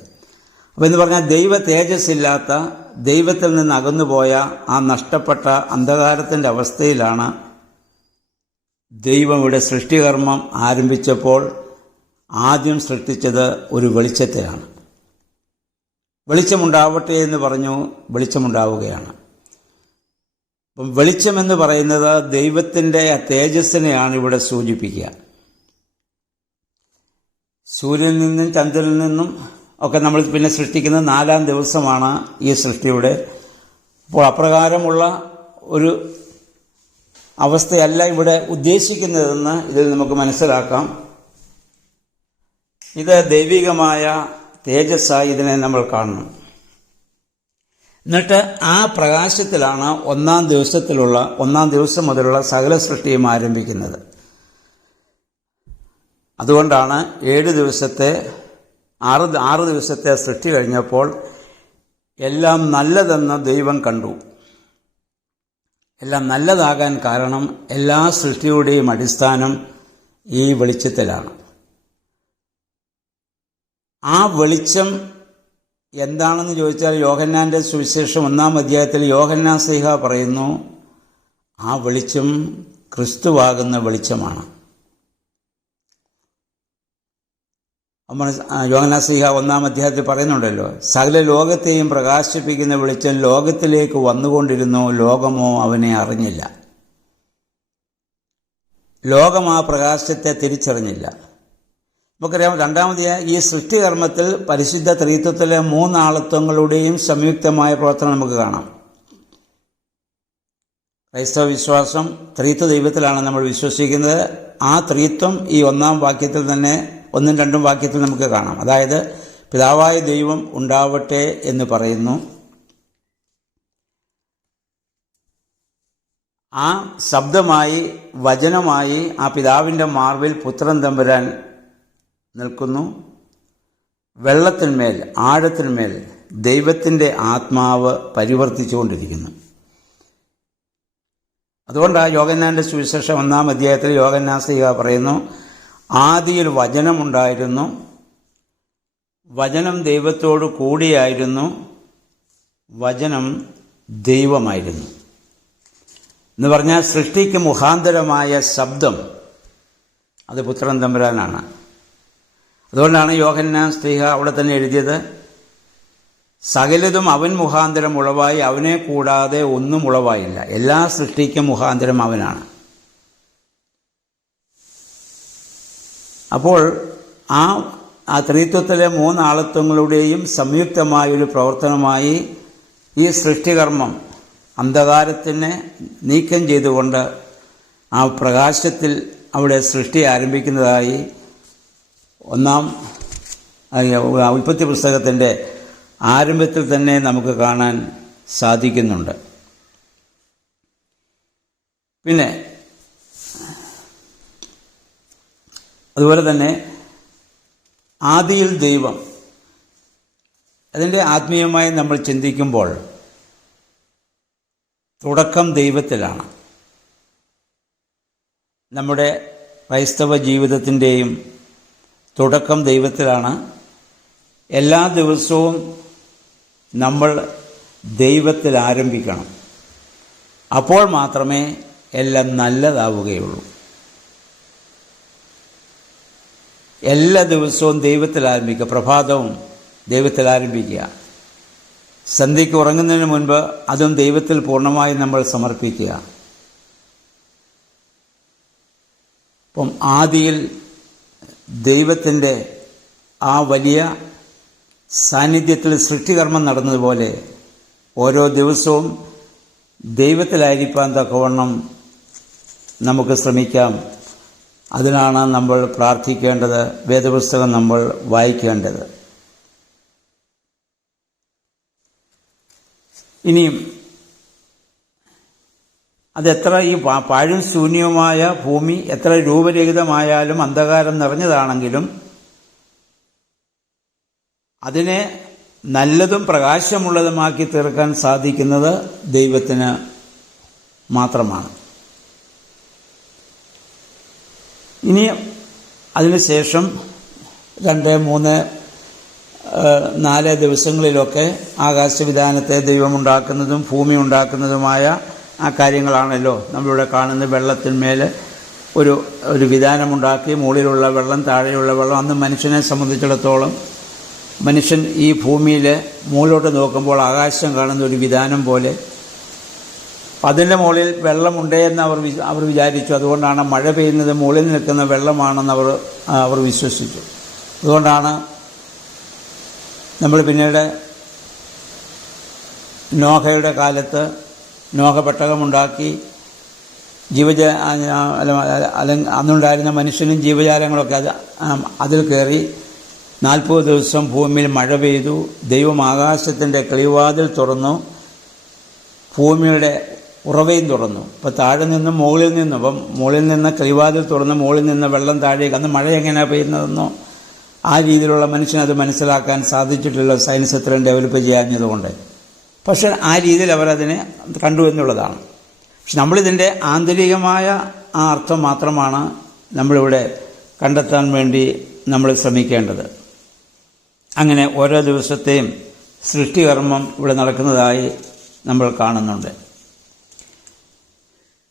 അപ്പോൾ എന്ന് പറഞ്ഞാൽ ദൈവ തേജസ് ഇല്ലാത്ത, ദൈവത്തിൽ നിന്ന് അകന്നുപോയ ആ നഷ്ടപ്പെട്ട അന്ധകാരത്തിൻ്റെ അവസ്ഥയിലാണ് ദൈവം ഇവിടെ സൃഷ്ടികർമ്മം ആരംഭിച്ചപ്പോൾ ആദ്യം സൃഷ്ടിച്ചത് ഒരു വെളിച്ചത്തെയാണ്. വെളിച്ചമുണ്ടാവട്ടെ എന്ന് പറഞ്ഞു, വെളിച്ചമുണ്ടാവുകയാണ്. അപ്പം വെളിച്ചമെന്ന് പറയുന്നത് ദൈവത്തിൻ്റെ ആ തേജസ്സിനെയാണ് ഇവിടെ സൂചിപ്പിക്കുക. സൂര്യനിൽ നിന്നും ചന്ദ്രനിൽ നിന്നും ഒക്കെ നമ്മൾ പിന്നെ സൃഷ്ടിക്കുന്ന 4-ാം ദിവസമാണ് ഈ സൃഷ്ടിയുടെ. അപ്പോൾ അപ്രകാരമുള്ള ഒരു അവസ്ഥയല്ല ഇവിടെ ഉദ്ദേശിക്കുന്നതെന്ന് ഇതിൽ നമുക്ക് മനസ്സിലാക്കാം. ഇത് ദൈവികമായ തേജസ്സായി ഇതിനെ നമ്മൾ കാണണം. എന്നിട്ട് ആ പ്രകാശത്തിലാണ് 1-ാം ദിവസം മുതലുള്ള സകല സൃഷ്ടിയും ആരംഭിക്കുന്നത്. അതുകൊണ്ടാണ് 6 ദിവസത്തെ സൃഷ്ടി കഴിഞ്ഞപ്പോൾ എല്ലാം നല്ലതെന്ന് ദൈവം കണ്ടു. എല്ലാം നല്ലതാകാൻ കാരണം എല്ലാ സൃഷ്ടിയുടെയും അടിസ്ഥാനം ഈ വെളിച്ചത്തിലാണ്. ആ വെളിച്ചം എന്താണെന്ന് ചോദിച്ചാൽ യോഹന്നാൻ്റെ സുവിശേഷം 1-ാം അധ്യായത്തിൽ യോഹന്നാൻ ശ്ലീഹ പറയുന്നു, ആ വെളിച്ചം ക്രിസ്തുവാകുന്ന വെളിച്ചമാണ്. യോഹന്നാൻ ശ്ലീഹ 1-ാം അധ്യായത്തിൽ പറയുന്നുണ്ടല്ലോ, സകല ലോകത്തെയും പ്രകാശിപ്പിക്കുന്ന വെളിച്ചം ലോകത്തിലേക്ക് വന്നുകൊണ്ടിരുന്നു, ലോകമോ അവനെ അറിഞ്ഞില്ല. ലോകം ആ പ്രകാശത്തെ തിരിച്ചറിഞ്ഞില്ല. നമുക്കറിയാം, 2-ാമത് ഈ സൃഷ്ടികർമ്മത്തിൽ പരിശുദ്ധ ത്രിത്വത്തിലെ 3 ആളത്വങ്ങളുടെയും സംയുക്തമായ പ്രവർത്തനം നമുക്ക് കാണാം. ക്രൈസ്തവ വിശ്വാസം ത്രിത്വ ദൈവത്തിലാണ് നമ്മൾ വിശ്വസിക്കുന്നത്. ആ ത്രിത്വം ഈ 1-ാം വാക്യത്തിൽ തന്നെ 1-ഉം 2-ഉം വാക്യത്തിൽ നമുക്ക് കാണാം. അതായത് പിതാവായ ദൈവം ഉണ്ടാവട്ടെ എന്ന് പറയുന്നു. ആ ശബ്ദമായി, വചനമായി ആ പിതാവിൻ്റെ മാർവിൽ പുത്രൻ തമ്പുരാൻ നിൽക്കുന്നു. വെള്ളത്തിന്മേൽ, ആഴത്തിന്മേൽ ദൈവത്തിൻ്റെ ആത്മാവ് പരിവർത്തിച്ചുകൊണ്ടിരിക്കുന്നു. അതുകൊണ്ടാണ് യോഹന്നാൻ്റെ സുവിശേഷം 1-ാം അധ്യായത്തിൽ യോഹന്നാൻ ശ്ലീഹ പറയുന്നു, ആദിയിൽ വചനമുണ്ടായിരുന്നു, വചനം ദൈവത്തോട് കൂടിയായിരുന്നു, വചനം ദൈവമായിരുന്നു എന്ന് പറഞ്ഞാൽ സൃഷ്ടിക്ക് മുഖാന്തരമായ ശബ്ദം അത് പുത്രൻ തമ്പുരാനാണ്. അതുകൊണ്ടാണ് യോഹന്നാൻ ശ്ലീഹ അവിടെ തന്നെ എഴുതിയത്, സകലതും അവൻ മുഖാന്തരം ഉളവായി, അവനെ കൂടാതെ ഒന്നും ഉളവായില്ല. എല്ലാ സൃഷ്ടിക്കും മുഖാന്തരം അവനാണ്. അപ്പോൾ ആ ത്രിത്വത്തിലെ 3 ആളത്വങ്ങളുടെയും സംയുക്തമായൊരു പ്രവർത്തനമായി ഈ സൃഷ്ടികർമ്മം അന്ധകാരത്തിനെ നീക്കം ചെയ്തുകൊണ്ട് ആ പ്രകാശത്തിൽ അവിടെ സൃഷ്ടി ആരംഭിക്കുന്നതായി 1-ാം ഉൽപ്പത്തി പുസ്തകത്തിൻ്റെ ആരംഭത്തിൽ തന്നെ നമുക്ക് കാണാൻ സാധിക്കുന്നുണ്ട്. പിന്നെ അതുപോലെ തന്നെ ആദിയിൽ ദൈവം, അതിൻ്റെ ആത്മീയമായി നമ്മൾ ചിന്തിക്കുമ്പോൾ തുടക്കം ദൈവത്തിലാണ്. നമ്മുടെ ക്രൈസ്തവ ജീവിതത്തിൻ്റെയും തുടക്കം ദൈവത്തിലാണ്. എല്ലാ ദിവസവും നമ്മൾ ദൈവത്തിൽ ആരംഭിക്കണം. അപ്പോൾ മാത്രമേ എല്ലാം നല്ലതാവുകയുള്ളൂ. എല്ലാ ദിവസവും ദൈവത്തിൽ ആരംഭിക്കുക. പ്രഭാതവും ദൈവത്തിൽ ആരംഭിക്കുക. സന്ധ്യയ്ക്ക് ഉറങ്ങുന്നതിന് മുൻപ് അതും ദൈവത്തിൽ പൂർണ്ണമായി നമ്മൾ സമർപ്പിക്കുക. അപ്പം ആദിയിൽ ദൈവത്തിൻ്റെ ആ വലിയ സാന്നിധ്യത്തിൽ സൃഷ്ടികർമ്മം നടന്നതുപോലെ ഓരോ ദിവസവും ദൈവത്തിലായിരിക്കാൻ തക്കവണ്ണം നമുക്ക് ശ്രമിക്കാം. അതിനാണ് നമ്മൾ പ്രാർത്ഥിക്കേണ്ടത്, വേദപുസ്തകം നമ്മൾ വായിക്കേണ്ടത്. ഇനിയും അതെത്ര ഈ പാഴും ശൂന്യവുമായ ഭൂമി എത്ര രൂപരഹിതമായാലും അന്ധകാരം നിറഞ്ഞതാണെങ്കിലും അതിനെ നല്ലതും പ്രകാശമുള്ളതുമാക്കി തീർക്കാൻ സാധിക്കുന്നത് ദൈവത്തിന് മാത്രമാണ്. ഇനി അതിനുശേഷം 2, 3, 4 ദിവസങ്ങളിലൊക്കെ ആകാശവിധാനത്തെ ദൈവമുണ്ടാക്കുന്നതും ഭൂമി ഉണ്ടാക്കുന്നതുമായ ആ കാര്യങ്ങളാണല്ലോ നമ്മളിവിടെ കാണുന്നത്. വെള്ളത്തിന്മേൽ ഒരു വിധാനമുണ്ടാക്കി, മുകളിലുള്ള വെള്ളം താഴെയുള്ള വെള്ളം. അന്ന് മനുഷ്യനെ സംബന്ധിച്ചിടത്തോളം മനുഷ്യൻ ഈ ഭൂമിയിൽ മുകളിലോട്ട് നോക്കുമ്പോൾ ആകാശം കാണുന്ന ഒരു വിധാനം പോലെ. അതിൻ്റെ മുകളിൽ വെള്ളമുണ്ടേയെന്ന് അവർ വിചാരിച്ചു. അതുകൊണ്ടാണ് മഴ പെയ്യുന്നത് മുകളിൽ നിൽക്കുന്ന വെള്ളമാണെന്ന് അവർ വിശ്വസിച്ചു. അതുകൊണ്ടാണ് നമ്മൾ പിന്നീട് നോഹയുടെ കാലത്ത് നോഹ പെട്ടകമുണ്ടാക്കി അന്നുണ്ടായിരുന്ന മനുഷ്യനും ജീവജാലങ്ങളൊക്കെ അതിൽ കയറി 40 ദിവസം ഭൂമിയിൽ മഴ പെയ്തു. ദൈവം ആകാശത്തിൻ്റെ കിളിവാതിൽ തുറന്നു, ഭൂമിയുടെ ഉറവയും തുറന്നു. അപ്പോൾ താഴെ നിന്നും മുകളിൽ നിന്നും, അപ്പം മുകളിൽ നിന്ന് കിളിവാതിൽ തുറന്ന് മുകളിൽ നിന്ന് വെള്ളം താഴേക്ക്. അന്ന് മഴ എങ്ങനെയാണ് പെയ്യുന്നതെന്നോ ആ രീതിയിലുള്ള മനുഷ്യനത് മനസ്സിലാക്കാൻ സാധിച്ചിട്ടില്ല, സയൻസ് ഇത്രയും ഡെവലപ്പ് ചെയ്യാഞ്ഞതുകൊണ്ട്. പക്ഷെ ആ രീതിയിൽ അവരതിനെ കണ്ടു എന്നുള്ളതാണ്. പക്ഷെ നമ്മളിതിൻ്റെ ആന്തരികമായ ആ അർത്ഥം മാത്രമാണ് നമ്മളിവിടെ കണ്ടെത്താൻ വേണ്ടി നമ്മൾ ശ്രമിക്കേണ്ടത്. അങ്ങനെ ഓരോ ദിവസത്തെയും സൃഷ്ടികർമ്മം ഇവിടെ നടക്കുന്നതായി നമ്മൾ കാണുന്നുണ്ട്.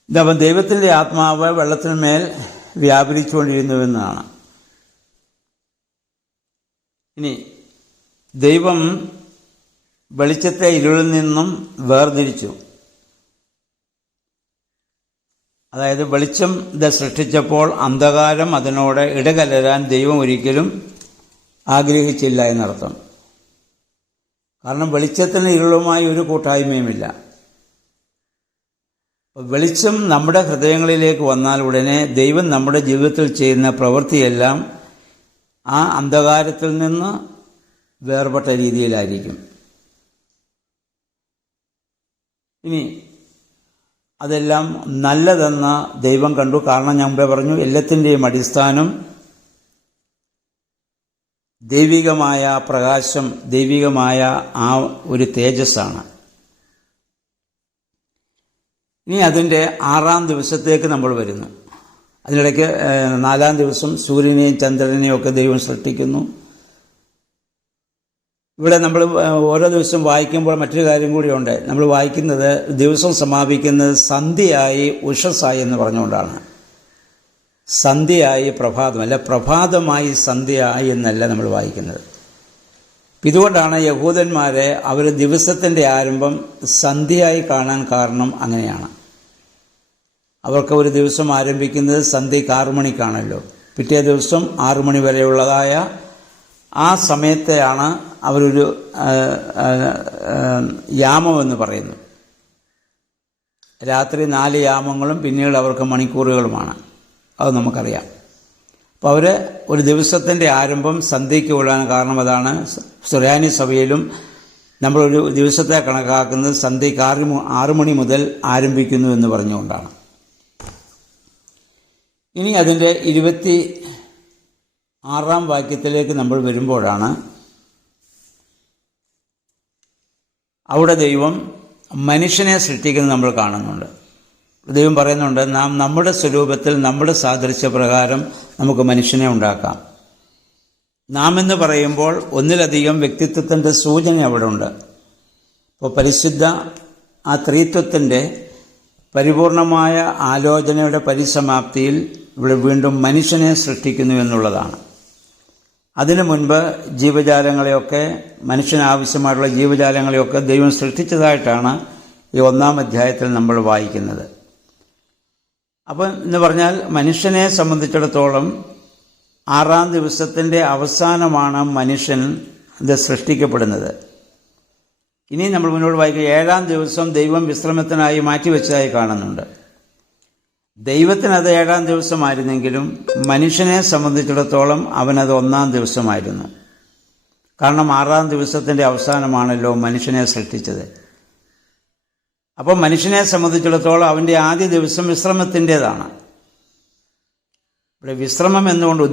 ഇതപ്പം ദൈവത്തിൻ്റെ ആത്മാവ് വെള്ളത്തിന്മേൽ വ്യാപരിച്ചുകൊണ്ടിരുന്നുവെന്നാണ്. ഇനി ദൈവം വെളിച്ചത്തെ ഇരുളിൽ നിന്നും വേർതിരിച്ചു. അതായത് വെളിച്ചം സൃഷ്ടിച്ചപ്പോൾ അന്ധകാരം അതിനോട് ഇടകലരാൻ ദൈവം ഒരിക്കലും ആഗ്രഹിച്ചില്ല എന്നർത്ഥം. കാരണം വെളിച്ചത്തിന് ഇരുളുമായി ഒരു കൂട്ടായ്മയുമില്ല. വെളിച്ചം നമ്മുടെ ഹൃദയങ്ങളിലേക്ക് വന്നാൽ ഉടനെ ദൈവം നമ്മുടെ ജീവിതത്തിൽ ചെയ്യുന്ന പ്രവൃത്തിയെല്ലാം ആ അന്ധകാരത്തിൽ നിന്ന് വേർപെട്ട രീതിയിലായിരിക്കും. ഇനി അതെല്ലാം നല്ലതെന്ന് ദൈവം കണ്ടു. കാരണം ഞാൻ മുമ്പേ പറഞ്ഞു, എല്ലാത്തിൻ്റെയും അടിസ്ഥാനം ദൈവികമായ പ്രകാശം, ദൈവികമായ ആ ഒരു തേജസ്സാണ്. ഇനി അതിൻ്റെ 6-ാം ദിവസത്തേക്ക് നമ്മൾ വരുന്നു. അതിനിടയ്ക്ക് 4-ാം ദിവസം സൂര്യനെയും ചന്ദ്രനെയും ഒക്കെ ദൈവം സൃഷ്ടിക്കുന്നു. ഇവിടെ നമ്മൾ ഓരോ ദിവസം വായിക്കുമ്പോൾ മറ്റൊരു കാര്യം കൂടിയുണ്ട്. നമ്മൾ വായിക്കുന്നത് ദിവസം സമാപിക്കുന്നത് സന്ധ്യയായി ഉഷസ്സായി എന്ന് പറഞ്ഞുകൊണ്ടാണ്. സന്ധ്യയായി പ്രഭാതം, അല്ല പ്രഭാതമായി സന്ധ്യയായി എന്നല്ല നമ്മൾ വായിക്കുന്നത്. ഇതുകൊണ്ടാണ് യഹൂദന്മാരെ അവർ ദിവസത്തിൻ്റെ ആരംഭം സന്ധ്യയായി കാണാൻ കാരണം അങ്ങനെയാണ്. അവർക്ക് ഒരു ദിവസം ആരംഭിക്കുന്നത് സന്ധ്യയ്ക്ക് 6 മണിക്കാണല്ലോ. പിറ്റേ ദിവസം 6 മണി വരെയുള്ളതായ ആ സമയത്തെയാണ് അവരൊരു യാമമെന്ന് പറയുന്നു. രാത്രി 4 യാമങ്ങളും പിന്നീട് അവർക്ക് മണിക്കൂറുകളുമാണ്. അത് നമുക്കറിയാം. അപ്പോൾ അവർ ഒരു ദിവസത്തിൻ്റെ ആരംഭം സന്ധ്യയ്ക്ക് കൊള്ളാൻ കാരണം അതാണ്. സുറിയാനി സഭയിലും നമ്മളൊരു ദിവസത്തെ കണക്കാക്കുന്നത് സന്ധ്യയ്ക്ക് 6 മണി മുതൽ ആരംഭിക്കുന്നു എന്ന് പറഞ്ഞുകൊണ്ടാണ്. ഇനി അതിൻ്റെ 26-ാം വാക്യത്തിലേക്ക് നമ്മൾ വരുമ്പോഴാണ് അവിടെ ദൈവം മനുഷ്യനെ സൃഷ്ടിക്കുന്നത് നമ്മൾ കാണുന്നുണ്ട്. ദൈവം പറയുന്നുണ്ട്, നാം നമ്മുടെ സ്വരൂപത്തിൽ നമ്മുടെ സാദൃശ്യപ്രകാരം നമുക്ക് മനുഷ്യനെ ഉണ്ടാക്കാം. നാം എന്ന് പറയുമ്പോൾ ഒന്നിലധികം വ്യക്തിത്വത്തിൻ്റെ സൂചന അവിടെ ഉണ്ട്. ഇപ്പോൾ പരിശുദ്ധ ആ ത്രിത്വത്തിൻ്റെ പരിപൂർണമായ ആലോചനയുടെ പരിസമാപ്തിയിൽ ഇവിടെ വീണ്ടും മനുഷ്യനെ സൃഷ്ടിക്കുന്നു എന്നുള്ളതാണ്. അതിനു മുൻപ് ജീവജാലങ്ങളെയൊക്കെ, മനുഷ്യനാവശ്യമായിട്ടുള്ള ജീവജാലങ്ങളെയൊക്കെ ദൈവം സൃഷ്ടിച്ചതായിട്ടാണ് ഈ 1-ാം അധ്യായത്തിൽ നമ്മൾ വായിക്കുന്നത്. അപ്പം എന്ന് പറഞ്ഞാൽ മനുഷ്യനെ സംബന്ധിച്ചിടത്തോളം 6-ാം ദിവസത്തിൻ്റെ അവസാനമാണ് മനുഷ്യൻ ഇത് സൃഷ്ടിക്കപ്പെടുന്നത്. ഇനി നമ്മൾ മുന്നോട്ട് വായിക്കുക, 7-ാം ദിവസം ദൈവം വിശ്രമത്തിനായി മാറ്റിവെച്ചതായി കാണുന്നുണ്ട്. ദൈവത്തിനത് 7-ാം ദിവസമായിരുന്നെങ്കിലും മനുഷ്യനെ സംബന്ധിച്ചിടത്തോളം അവനത് 1-ാം ദിവസമായിരുന്നു. കാരണം 6-ാം ദിവസത്തിൻ്റെ അവസാനമാണല്ലോ മനുഷ്യനെ സൃഷ്ടിച്ചത്. അപ്പോൾ മനുഷ്യനെ സംബന്ധിച്ചിടത്തോളം അവൻ്റെ ആദ്യ ദിവസം വിശ്രമത്തിൻ്റേതാണ്. ഇവിടെ വിശ്രമം എന്നുകൊണ്ട്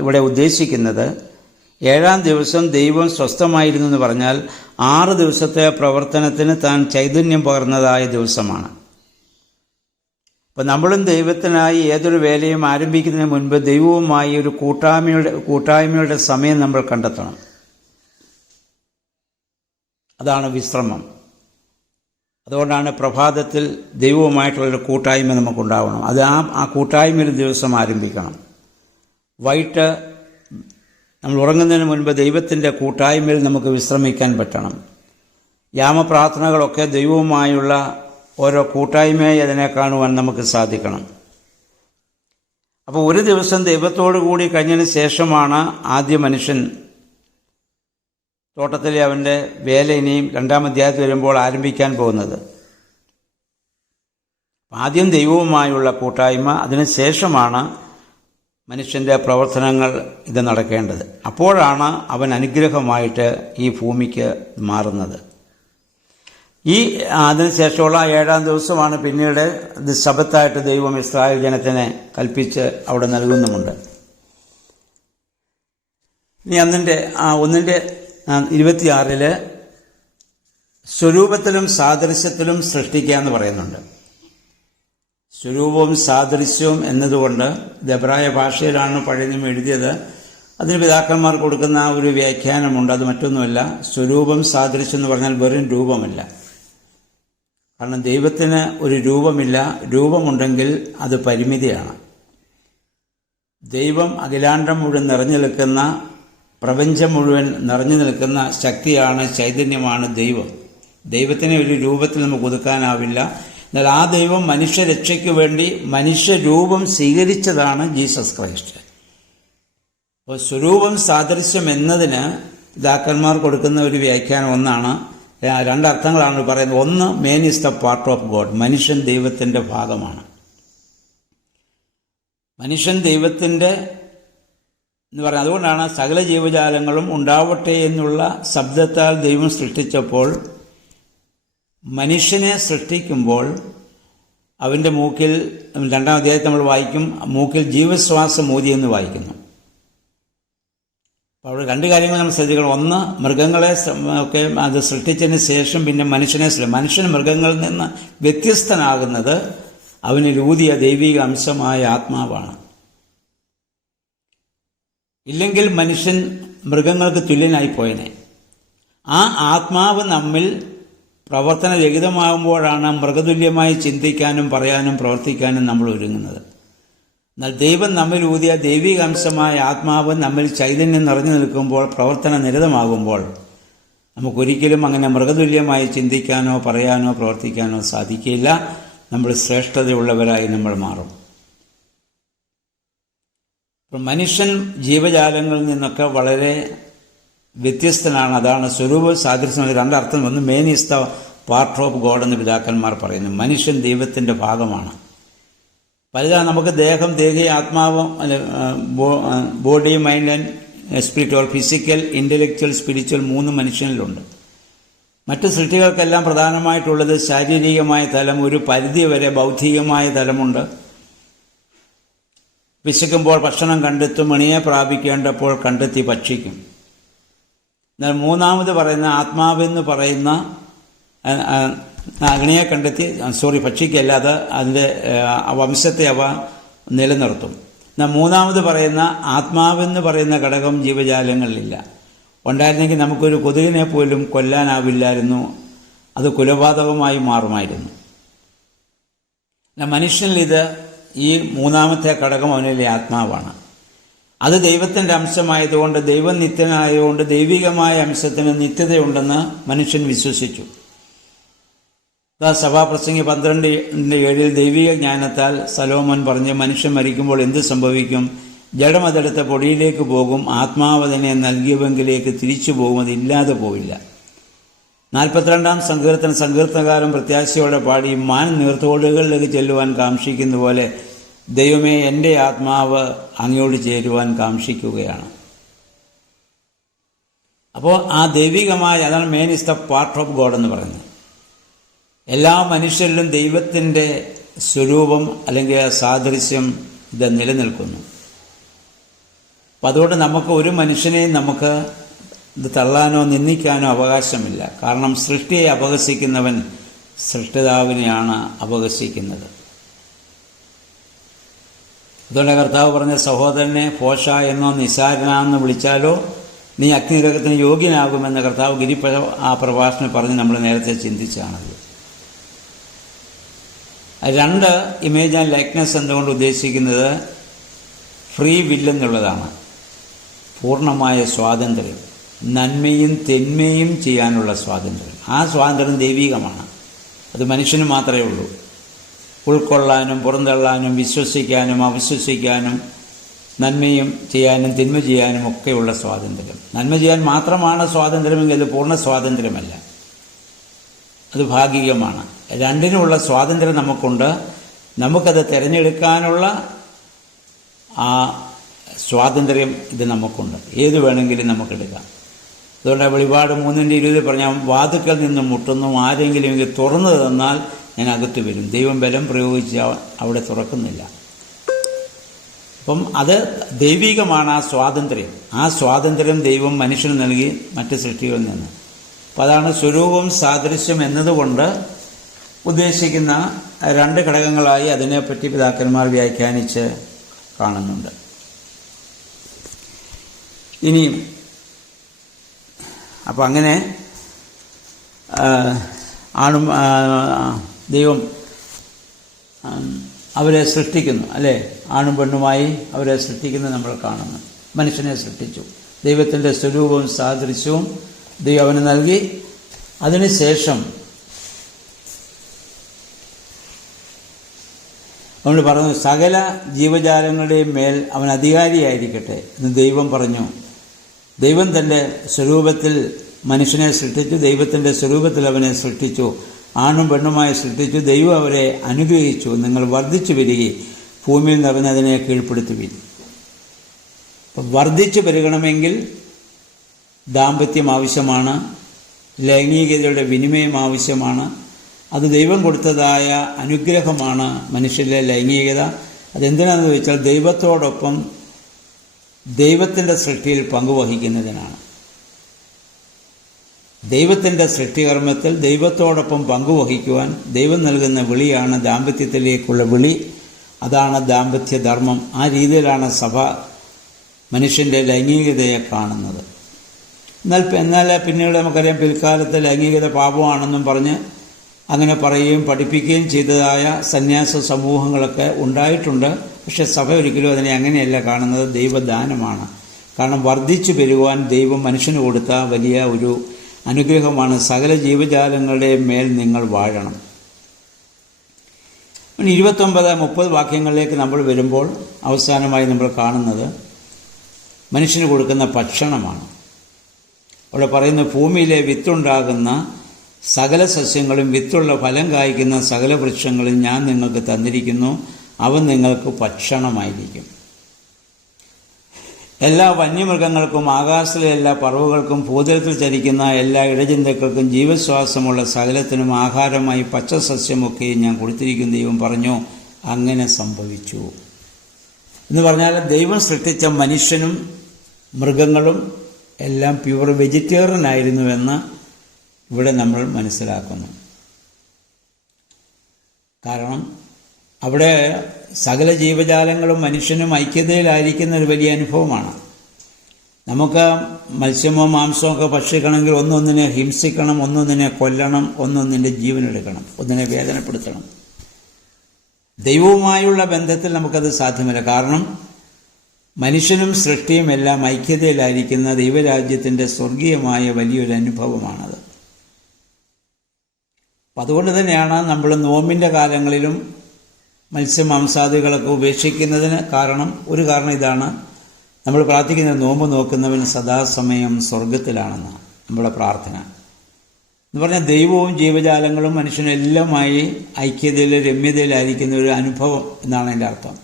ഇവിടെ ഉദ്ദേശിക്കുന്നത് 7-ാം ദിവസം ദൈവം സ്വസ്ഥമായിരുന്നു എന്ന് പറഞ്ഞാൽ 6 ദിവസത്തെ പ്രവർത്തനത്തിന് താൻ ചൈതന്യം പകർന്നതായ ദിവസമാണ്. അപ്പം നമ്മളും ദൈവത്തിനായി ഏതൊരു വേലയും ആരംഭിക്കുന്നതിന് മുൻപ് ദൈവവുമായി ഒരു കൂട്ടായ്മയുടെ സമയം നമ്മൾ കണ്ടെത്തണം. അതാണ് വിശ്രമം. അതുകൊണ്ടാണ് പ്രഭാതത്തിൽ ദൈവവുമായിട്ടുള്ളൊരു കൂട്ടായ്മ നമുക്കുണ്ടാവണം. അത് ആ കൂട്ടായ്മയിൽ ദിവസം ആരംഭിക്കണം. വൈകിട്ട് നമ്മൾ ഉറങ്ങുന്നതിന് മുൻപ് ദൈവത്തിൻ്റെ കൂട്ടായ്മയിൽ നമുക്ക് വിശ്രമിക്കാൻ പറ്റണം. യാമപ്രാർത്ഥനകളൊക്കെ ദൈവവുമായുള്ള ഓരോ കൂട്ടായ്മയായി അതിനെ കാണുവാൻ നമുക്ക് സാധിക്കണം. അപ്പോൾ ഒരു ദിവസം ദൈവത്തോടു കൂടി കഴിഞ്ഞതിന് ശേഷമാണ് ആദ്യ മനുഷ്യൻ തോട്ടത്തിലെ അവൻ്റെ വേല ഇനിയും 2-ാം അധ്യായത്തിൽ വരുമ്പോൾ ആരംഭിക്കാൻ പോകുന്നത്. ആദ്യം ദൈവവുമായുള്ള കൂട്ടായ്മ, അതിനുശേഷമാണ് മനുഷ്യൻ്റെ പ്രവർത്തനങ്ങൾ ഇത് നടക്കേണ്ടത്. അപ്പോഴാണ് അവൻ അനുഗ്രഹമായിട്ട് ഈ ഭൂമിക്ക് മാറുന്നത്. അതിനുശേഷമുള്ള 7-ാം ദിവസമാണ് പിന്നീട് ഇത് ശബത്തായിട്ട് ദൈവം ഇസ്രായേൽ ജനത്തിനെ കൽപ്പിച്ച് അവിടെ നൽകുന്നുമുണ്ട്. ഇനി 1-26 സ്വരൂപത്തിലും സാദൃശ്യത്തിലും സൃഷ്ടിക്കുക എന്ന് പറയുന്നുണ്ട്. സ്വരൂപവും സാദൃശ്യവും എന്നതുകൊണ്ട് ഇത് എബ്രായ ഭാഷയിലാണ് പഴയ നിയമം എഴുതിയത്. അതിന് പിതാക്കന്മാർ കൊടുക്കുന്ന ഒരു വ്യാഖ്യാനമുണ്ട്. അത് മറ്റൊന്നുമല്ല, സ്വരൂപം സാദൃശ്യം എന്ന് പറഞ്ഞാൽ വെറും രൂപമല്ല. കാരണം ദൈവത്തിന് ഒരു രൂപമില്ല. രൂപമുണ്ടെങ്കിൽ അത് പരിമിതിയാണ്. ദൈവം അഖിലാണ്ടം മുഴുവൻ നിറഞ്ഞു നിൽക്കുന്ന, പ്രപഞ്ചം മുഴുവൻ നിറഞ്ഞു നിൽക്കുന്ന ശക്തിയാണ്, ചൈതന്യമാണ് ദൈവം. ദൈവത്തിനെ ഒരു രൂപത്തിൽ നമുക്ക് ഒതുക്കാനാവില്ല. എന്നാൽ ആ ദൈവം മനുഷ്യരക്ഷയ്ക്ക് വേണ്ടി മനുഷ്യരൂപം സ്വീകരിച്ചതാണ് ജീസസ് ക്രൈസ്റ്റ്. അപ്പോൾ സ്വരൂപം സാദൃശ്യം എന്നതിന് പിതാക്കന്മാർ കൊടുക്കുന്ന ഒരു വ്യാഖ്യാനം ഒന്നാണ്. 2 അർത്ഥങ്ങളാണ് പറയുന്നത്. ഒന്ന്, man is the part of God, മനുഷ്യൻ ദൈവത്തിൻ്റെ ഭാഗമാണ്. മനുഷ്യൻ ദൈവത്തിൻ്റെ എന്ന് പറയുന്നത്. അതുകൊണ്ടാണ് സകല ജീവജാലങ്ങളും ഉണ്ടാവട്ടെ എന്നുള്ള ശബ്ദത്താൽ ദൈവം സൃഷ്ടിച്ചപ്പോൾ മനുഷ്യനെ സൃഷ്ടിക്കുമ്പോൾ അവൻ്റെ മൂക്കിൽ 2-ാം അധ്യായത്തിൽ നമ്മൾ വായിക്കും, മൂക്കിൽ ജീവശ്വാസം ഊതി എന്ന് വായിക്കുന്നു. അപ്പോൾ അവിടെ 2 കാര്യങ്ങൾ നമ്മൾ ശ്രദ്ധിക്കണം. ഒന്ന്, മൃഗങ്ങളെ ഒക്കെ അത് സൃഷ്ടിച്ചതിന് ശേഷം പിന്നെ മനുഷ്യൻ മൃഗങ്ങളിൽ നിന്ന് വ്യത്യസ്തനാകുന്നത് അവന് ഊതിയ ദൈവിക അംശമായ ആത്മാവാണ്. ഇല്ലെങ്കിൽ മനുഷ്യൻ മൃഗങ്ങൾക്ക് തുല്യനായിപ്പോയനെ. ആ ആത്മാവ് നമ്മിൽ പ്രവർത്തനരഹിതമാകുമ്പോഴാണ് മൃഗതുല്യമായി ചിന്തിക്കാനും പറയാനും പ്രവർത്തിക്കാനും നമ്മൾ ഒരുങ്ങുന്നത്. എന്നാൽ ദൈവം നമ്മിൽ ഊതിയ ദൈവിക അംശമായ ആത്മാവ് നമ്മിൽ ചൈതന്യം നിറഞ്ഞു നിൽക്കുമ്പോൾ, പ്രവർത്തന നിരതമാകുമ്പോൾ നമുക്കൊരിക്കലും അങ്ങനെ മൃഗതുല്യമായി ചിന്തിക്കാനോ പറയാനോ പ്രവർത്തിക്കാനോ സാധിക്കില്ല. നമ്മൾ ശ്രേഷ്ഠതയുള്ളവരായി നമ്മൾ മാറും. അപ്പം മനുഷ്യൻ ജീവജാലങ്ങളിൽ നിന്നൊക്കെ വളരെ വ്യത്യസ്തനാണ്. അതാണ് സ്വരൂപ സാദൃശ്യം. 2 അർത്ഥം. ഒന്ന്, man is the part of God എന്ന് പിതാക്കന്മാർ പറയുന്നു. മനുഷ്യൻ ദൈവത്തിൻ്റെ ഭാഗമാണ്. പലതാണ് നമുക്ക് ദേഹം, ദേഹി, ആത്മാവ്, body, mind and spirit, or physical, intellectual, spiritual 3 മനുഷ്യനിലുണ്ട്. മറ്റ് സൃഷ്ടികൾക്കെല്ലാം പ്രധാനമായിട്ടുള്ളത് ശാരീരികമായ തലം, ഒരു പരിധി വരെ ബൗദ്ധികമായ തലമുണ്ട്. വിശക്കുമ്പോൾ ഭക്ഷണം കണ്ടെത്തും, മണിയെ പ്രാപിക്കേണ്ടപ്പോൾ കണ്ടെത്തി ഭക്ഷിക്കും. എന്നാൽ മൂന്നാമത് പറയുന്ന ആത്മാവെന്ന് പറയുന്ന അഗ്നിയെ കണ്ടെത്തി ഭക്ഷിക്കല്ല, അത് അതിൻ്റെ വംശത്തെ അവ നിലനിർത്തും. എന്നാൽ മൂന്നാമത് പറയുന്ന ആത്മാവെന്ന് പറയുന്ന ഘടകം ജീവജാലങ്ങളിലില്ല. ഉണ്ടായിരുന്നെങ്കിൽ നമുക്കൊരു കൊതുകിനെ പോലും കൊല്ലാനാവില്ലായിരുന്നു, അത് കുലപാതകമായി മാറുമായിരുന്നു. മനുഷ്യനിൽ ഈ മൂന്നാമത്തെ ഘടകം അവനിലെ ആത്മാവാണ്. അത് ദൈവത്തിൻ്റെ അംശമായതുകൊണ്ട്, ദൈവം നിത്യനായതുകൊണ്ട് ദൈവികമായ അംശത്തിന് നിത്യതയുണ്ടെന്ന് മനുഷ്യൻ വിശ്വസിച്ചു. സഭാപ്രസംഗി 12:7 ദൈവിക ജ്ഞാനത്താൽ സലോമോൻ പറഞ്ഞ്, മനുഷ്യൻ മരിക്കുമ്പോൾ എന്ത് സംഭവിക്കും? ജഡം അതെടുത്ത പൊടിയിലേക്ക് പോകും, ആത്മാവതിനെ നൽകിയവെങ്കിലേക്ക് തിരിച്ചു പോകും, അതില്ലാതെ പോയില്ല. 42-ാം സങ്കീർത്തനകാരൻ പ്രത്യാശയോടെ പാടി, മാൻ നീർത്തോടുകളിലേക്ക് ചെല്ലുവാൻ കാംക്ഷിക്കുന്ന പോലെ ദൈവമേ, എൻ്റെ ആത്മാവ് അങ്ങയോട് ചേരുവാൻ കാംക്ഷിക്കുകയാണ്. അപ്പോൾ ആ ദൈവികമായ, അതാണ് man is the part of God എന്ന് പറയുന്നത്. എല്ലാ മനുഷ്യരിലും ദൈവത്തിൻ്റെ സ്വരൂപം അല്ലെങ്കിൽ സാദൃശ്യം ഇത് നിലനിൽക്കുന്നു. അപ്പം അതുകൊണ്ട് നമുക്ക് ഒരു മനുഷ്യനെയും നമുക്ക് ഇത് തള്ളാനോ നിന്ദിക്കാനോ അവകാശമില്ല. കാരണം സൃഷ്ടിയെ അപഹസിക്കുന്നവൻ സൃഷ്ടിതാവിനെയാണ് അപഹസിക്കുന്നത്. അതുകൊണ്ട് കർത്താവ് പറഞ്ഞ, സഹോദരനെ ഫോഷ എന്നോ നിസാരനാന്ന് വിളിച്ചാലോ നീ അഗ്നിഗ്രഹത്തിന് യോഗ്യനാകുമെന്ന് കർത്താവ് ആ പ്രഭാഷണം പറഞ്ഞ് നമ്മൾ നേരത്തെ ചിന്തിച്ചാണത്. 2 ഇമേജ് ആൻഡ് ലൈക്നെസ് എന്തുകൊണ്ട് ഉദ്ദേശിക്കുന്നത് ഫ്രീ വില്ലെന്നുള്ളതാണ്. പൂർണ്ണമായ സ്വാതന്ത്ര്യം, നന്മയും തിന്മയും ചെയ്യാനുള്ള സ്വാതന്ത്ര്യം. ആ സ്വാതന്ത്ര്യം ദൈവികമാണ്. അത് മനുഷ്യന് മാത്രമേ ഉള്ളൂ. ഉൾക്കൊള്ളാനും പുറന്തള്ളാനും വിശ്വസിക്കാനും അവിശ്വസിക്കാനും നന്മയും ചെയ്യാനും തിന്മ ചെയ്യാനും ഒക്കെയുള്ള സ്വാതന്ത്ര്യം. നന്മ ചെയ്യാൻ മാത്രമാണ് സ്വാതന്ത്ര്യമെങ്കിൽ അത് പൂർണ്ണ സ്വാതന്ത്ര്യമല്ല, അത് ഭാഗികമാണ്. രണ്ടിനുമുള്ള സ്വാതന്ത്ര്യം നമുക്കുണ്ട്. നമുക്കത് തിരഞ്ഞെടുക്കാനുള്ള ആ സ്വാതന്ത്ര്യം ഇത് നമുക്കുണ്ട്. ഏത് വേണമെങ്കിലും നമുക്കെടുക്കാം. അതുകൊണ്ട് വെളിപാട് 3:20 പറഞ്ഞാൽ, വാതുക്കൽ നിന്ന് മുട്ടുന്നു, ആരെങ്കിലും എനിക്ക് തുറന്നു തന്നാൽ ഞാൻ അകത്ത് വരും. ദൈവം ബലം പ്രയോഗിച്ച് അവിടെ തുറക്കുന്നില്ല. അപ്പം അത് ദൈവികമാണ് ആ സ്വാതന്ത്ര്യം. ആ സ്വാതന്ത്ര്യം ദൈവം മനുഷ്യന് നൽകി മറ്റ് സൃഷ്ടികളിൽ നിന്ന്. അപ്പം അതാണ് സ്വരൂപം സാദൃശ്യം എന്നതുകൊണ്ട് ഉദ്ദേശിക്കുന്ന 2 ഘടകങ്ങളായി അതിനെപ്പറ്റി പിതാക്കന്മാർ വ്യാഖ്യാനിച്ച് കാണുന്നുണ്ട്. ഇനിയും അപ്പം അങ്ങനെ ദൈവം അവരെ സൃഷ്ടിക്കുന്നു, അല്ലേ? ആണും പെണ്ണുമായി അവരെ സൃഷ്ടിക്കുന്നത് നമ്മൾ കാണുന്നു. മനുഷ്യനെ സൃഷ്ടിച്ചു, ദൈവത്തിൻ്റെ സ്വരൂപവും സാദൃശ്യവും ദൈവം അവന് നൽകി. അതിനുശേഷം നമ്മൾ പറഞ്ഞു, സകല ജീവജാലങ്ങളുടെയും മേൽ അവൻ അധികാരിയായിരിക്കട്ടെ എന്ന് ദൈവം പറഞ്ഞു. ദൈവം തൻ്റെ സ്വരൂപത്തിൽ മനുഷ്യനെ സൃഷ്ടിച്ചു, ദൈവത്തിൻ്റെ സ്വരൂപത്തിൽ അവനെ സൃഷ്ടിച്ചു, ആണും പെണ്ണുമായി സൃഷ്ടിച്ചു. ദൈവം അവരെ അനുഗ്രഹിച്ചു, നിങ്ങൾ വർദ്ധിച്ചു വരികയും ഭൂമിയിൽ നിറഞ്ഞതിനെ കീഴ്പ്പെടുത്തുകയും. അപ്പം വർദ്ധിച്ചു പെരുകണമെങ്കിൽ ദാമ്പത്യം ആവശ്യമാണ്, ലൈംഗികതയുടെ വിനിമയം ആവശ്യമാണ്. അത് ദൈവം കൊടുത്തതായ അനുഗ്രഹമാണ് മനുഷ്യരിലെ ലൈംഗികത. അതെന്തിനാണെന്ന് ചോദിച്ചാൽ ദൈവത്തോടൊപ്പം ദൈവത്തിൻ്റെ സൃഷ്ടിയിൽ പങ്കുവഹിക്കുന്നതിനാണ്. ദൈവത്തിൻ്റെ സൃഷ്ടികർമ്മത്തിൽ ദൈവത്തോടൊപ്പം പങ്കുവഹിക്കുവാൻ ദൈവം നൽകുന്ന വിളിയാണ് ദാമ്പത്യത്തിലേക്കുള്ള വിളി. അതാണ് ദാമ്പത്യധർമ്മം. ആ രീതിയിലാണ് സഭ മനുഷ്യൻ്റെ ലൈംഗികതയെ കാണുന്നത്. എന്നാൽ പിന്നീട് നമുക്കറിയാം, പിൽക്കാലത്ത് ലൈംഗികത പാപമാണെന്നും പറഞ്ഞ് അങ്ങനെ പറയുകയും പഠിപ്പിക്കുകയും ചെയ്തതായ സന്യാസ സമൂഹങ്ങളൊക്കെ ഉണ്ടായിട്ടുണ്ട്. പക്ഷെ സഭ ഒരിക്കലും അതിനെ അങ്ങനെയല്ല കാണുന്നത്, ദൈവദാനമാണ്. കാരണം വർദ്ധിച്ചു പെരുകുവാൻ ദൈവം മനുഷ്യന് കൊടുത്ത വലിയ ഒരു അനുഗ്രഹമാണ്. സകല ജീവജാലങ്ങളുടെ മേൽ നിങ്ങൾ വാഴണം. 29-30 വാക്യങ്ങളിലേക്ക് നമ്മൾ വരുമ്പോൾ അവസാനമായി നമ്മൾ കാണുന്നത് മനുഷ്യന് കൊടുക്കുന്ന ഭക്ഷണമാണ്. അവിടെ പറയുന്ന, ഭൂമിയിലെ വിത്തുണ്ടാകുന്ന സകല സസ്യങ്ങളും വിത്തുള്ള ഫലം കായ്ക്കുന്ന സകല വൃക്ഷങ്ങളും ഞാൻ നിങ്ങൾക്ക് തന്നിരിക്കുന്നു, അവ നിങ്ങൾക്ക് ഭക്ഷണമായിരിക്കും. എല്ലാ വന്യമൃഗങ്ങൾക്കും ആകാശത്തിലെ എല്ലാ പറവുകൾക്കും ഭൂതലത്തിൽ ചരിക്കുന്ന എല്ലാ ഇഴജന്തുക്കൾക്കും ജീവശ്വാസമുള്ള സകലത്തിനും ആഹാരമായി പച്ചസസ്യമൊക്കെ ഞാൻ കൊടുത്തിരിക്കുന്ന ദൈവം പറഞ്ഞു. അങ്ങനെ സംഭവിച്ചു. എന്ന് പറഞ്ഞാൽ ദൈവം സൃഷ്ടിച്ച മനുഷ്യനും മൃഗങ്ങളും എല്ലാം പ്യുവർ വെജിറ്റേറിയൻ ആയിരുന്നുവെന്ന് ഇവിടെ നമ്മൾ മനസ്സിലാക്കുന്നു. കാരണം അവിടെ സകല ജീവജാലങ്ങളും മനുഷ്യനും ഐക്യതയിലായിരിക്കുന്ന ഒരു വലിയ അനുഭവമാണ്. നമുക്ക് മത്സ്യമോ മാംസമോ ഒക്കെ ഭക്ഷിക്കണമെങ്കിൽ ഒന്നൊന്നിനെ ഹിംസിക്കണം, ഒന്നൊന്നിനെ കൊല്ലണം, ഒന്നൊന്നിൻ്റെ ജീവനെടുക്കണം, ഒന്നിനെ വേദനപ്പെടുത്തണം. ദൈവവുമായുള്ള ബന്ധത്തിൽ നമുക്കത് സാധ്യമല്ല. കാരണം മനുഷ്യനും സൃഷ്ടിയും എല്ലാം ഐക്യതയിലായിരിക്കുന്ന ദൈവരാജ്യത്തിൻ്റെ സ്വർഗീയമായ വലിയൊരു അനുഭവമാണത്. അപ്പം അതുകൊണ്ട് തന്നെയാണ് നമ്മൾ നോമ്പിൻ്റെ കാലങ്ങളിലും മത്സ്യമാംസാദികളൊക്കെ ഉപേക്ഷിക്കുന്നതിന് ഒരു കാരണം ഇതാണ്. നമ്മൾ പ്രാർത്ഥിക്കുന്നത് നോമ്പ് നോക്കുന്നവൻ സദാസമയം സ്വർഗത്തിലാണെന്ന് നമ്മുടെ പ്രാർത്ഥന. എന്ന് പറഞ്ഞാൽ ദൈവവും ജീവജാലങ്ങളും മനുഷ്യനും എല്ലാമായി ഐക്യതയിൽ രമ്യതയിലായിരിക്കുന്ന ഒരു അനുഭവം എന്നാണ് എൻ്റെ അർത്ഥം.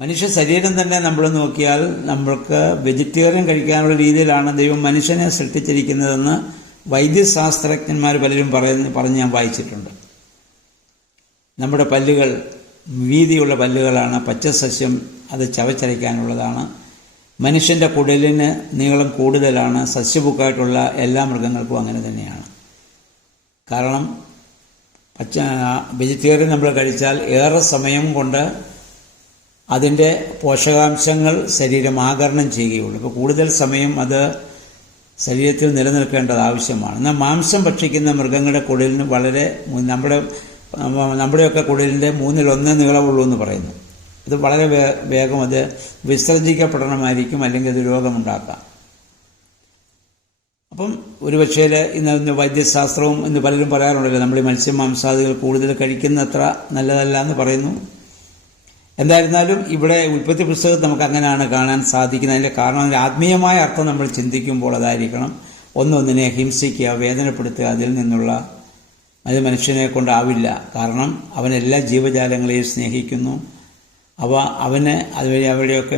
മനുഷ്യ ശരീരം തന്നെ നമ്മൾ നോക്കിയാൽ നമ്മൾക്ക് വെജിറ്റേറിയൻ കഴിക്കാനുള്ള രീതിയിലാണ് ദൈവം മനുഷ്യനെ സൃഷ്ടിച്ചിരിക്കുന്നതെന്ന് വൈദ്യശാസ്ത്രജ്ഞന്മാർ പലരും പറഞ്ഞ് ഞാൻ വായിച്ചിട്ടുണ്ട്. നമ്മുടെ പല്ലുകൾ വീതിയുള്ള പല്ലുകളാണ്, പച്ചസസ്യം അത് ചവച്ചരയ്ക്കാനുള്ളതാണ്. മനുഷ്യൻ്റെ കുടലിന് നീളം കൂടുതലാണ്. സസ്യഭുക്കായിട്ടുള്ള എല്ലാ മൃഗങ്ങൾക്കും അങ്ങനെ തന്നെയാണ്. കാരണം വെജിറ്റേറിയൻ നമ്മൾ കഴിച്ചാൽ ഏറെ സമയം കൊണ്ട് അതിൻ്റെ പോഷകാംശങ്ങൾ ശരീരം ആഗിരണം ചെയ്യുകയുള്ളൂ. ഇപ്പോൾ കൂടുതൽ സമയം അത് ശരീരത്തിൽ നിലനിൽക്കേണ്ടത് ആവശ്യമാണ്. എന്നാൽ മാംസം ഭക്ഷിക്കുന്ന മൃഗങ്ങളുടെ കുടലിന് വളരെ നമ്മുടെയൊക്കെ കുടലിൻ്റെ 1/3 നീളമുള്ളൂ എന്ന് പറയുന്നു. ഇത് വളരെ വേഗം അത് വിസർജിക്കപ്പെടണമായിരിക്കും, അല്ലെങ്കിൽ അത് രോഗമുണ്ടാക്കാം. അപ്പം ഒരുപക്ഷേ ഇന്ന് വൈദ്യശാസ്ത്രവും ഇന്ന് പലരും പറയാറുണ്ടല്ലോ, നമ്മൾ ഈ മത്സ്യമാംസാദികൾ കൂടുതൽ കഴിക്കുന്നത്ര നല്ലതല്ല എന്ന് പറയുന്നു. എന്തായിരുന്നാലും ഇവിടെ ഉൽപ്പത്തി പുസ്തകത്തിൽ നമുക്ക് അങ്ങനെയാണ് കാണാൻ സാധിക്കുന്നത്. അതിൻ്റെ കാരണം അതിൻ്റെ ആത്മീയമായ അർത്ഥം നമ്മൾ ചിന്തിക്കുമ്പോൾ അതായിരിക്കണം. ഒന്നൊന്നിനെ ഹിംസിക്കുക, വേദനപ്പെടുത്തുക, അതിൽ നിന്നുള്ള അത് മനുഷ്യനെ കൊണ്ടാവില്ല. കാരണം അവൻ എല്ലാ ജീവജാലങ്ങളെയും സ്നേഹിക്കുന്നു. അവന് അതുവഴി അവിടെയൊക്കെ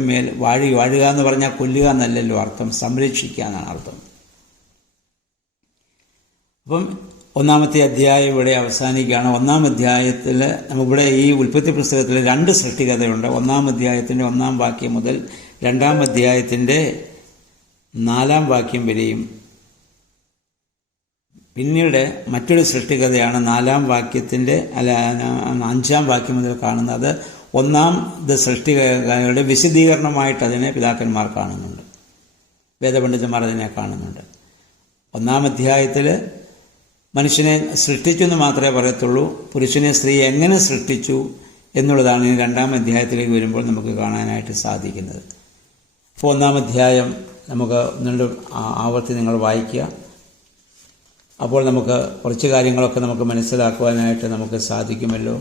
വാഴുക എന്ന് പറഞ്ഞാൽ കൊല്ലുക എന്നല്ലല്ലോ അർത്ഥം, സംരക്ഷിക്കുക എന്നാണ് അർത്ഥം. അപ്പം 1-ാമത്തെ അധ്യായം ഇവിടെ അവസാനിക്കുകയാണ്. 1-ാം അധ്യായത്തിൽ നമുക്കിവിടെ ഈ ഉൽപ്പത്തി പുസ്തകത്തിൽ 2 സൃഷ്ടികഥയുണ്ട്. 1-ാം അധ്യായത്തിൻ്റെ 1-ാം വാക്യം മുതൽ 2-ാം അധ്യായത്തിൻ്റെ 4-ാം വാക്യം വരെയും, പിന്നീട് മറ്റൊരു സൃഷ്ടികഥയാണ് 4-ാം വാക്യത്തിൻ്റെ 5-ാം വാക്യം മുതൽ കാണുന്നത്. 1-ാം സൃഷ്ടികഥയുടെ വിശദീകരണമായിട്ട് അതിനെ പിതാക്കന്മാർ കാണുന്നുണ്ട്, വേദപണ്ഡിതന്മാർ അതിനെ കാണുന്നുണ്ട്. 1-ാം അധ്യായത്തിൽ മനുഷ്യനെ സൃഷ്ടിച്ചു എന്ന് മാത്രമേ പറയത്തുള്ളൂ. പുരുഷനെ സ്ത്രീ എങ്ങനെ സൃഷ്ടിച്ചു എന്നുള്ളതാണ് ഈ 2-ാം അധ്യായത്തിലേക്ക് വരുമ്പോൾ നമുക്ക് കാണാനായിട്ട് സാധിക്കുന്നത്. അപ്പോൾ 1-ാം അധ്യായം നമുക്ക് ആവർത്തി നിങ്ങൾ വായിക്കുക. അപ്പോൾ നമുക്ക് കുറച്ച് കാര്യങ്ങളൊക്കെ നമുക്ക് മനസ്സിലാക്കുവാനായിട്ട് നമുക്ക് സാധിക്കുമല്ലോ.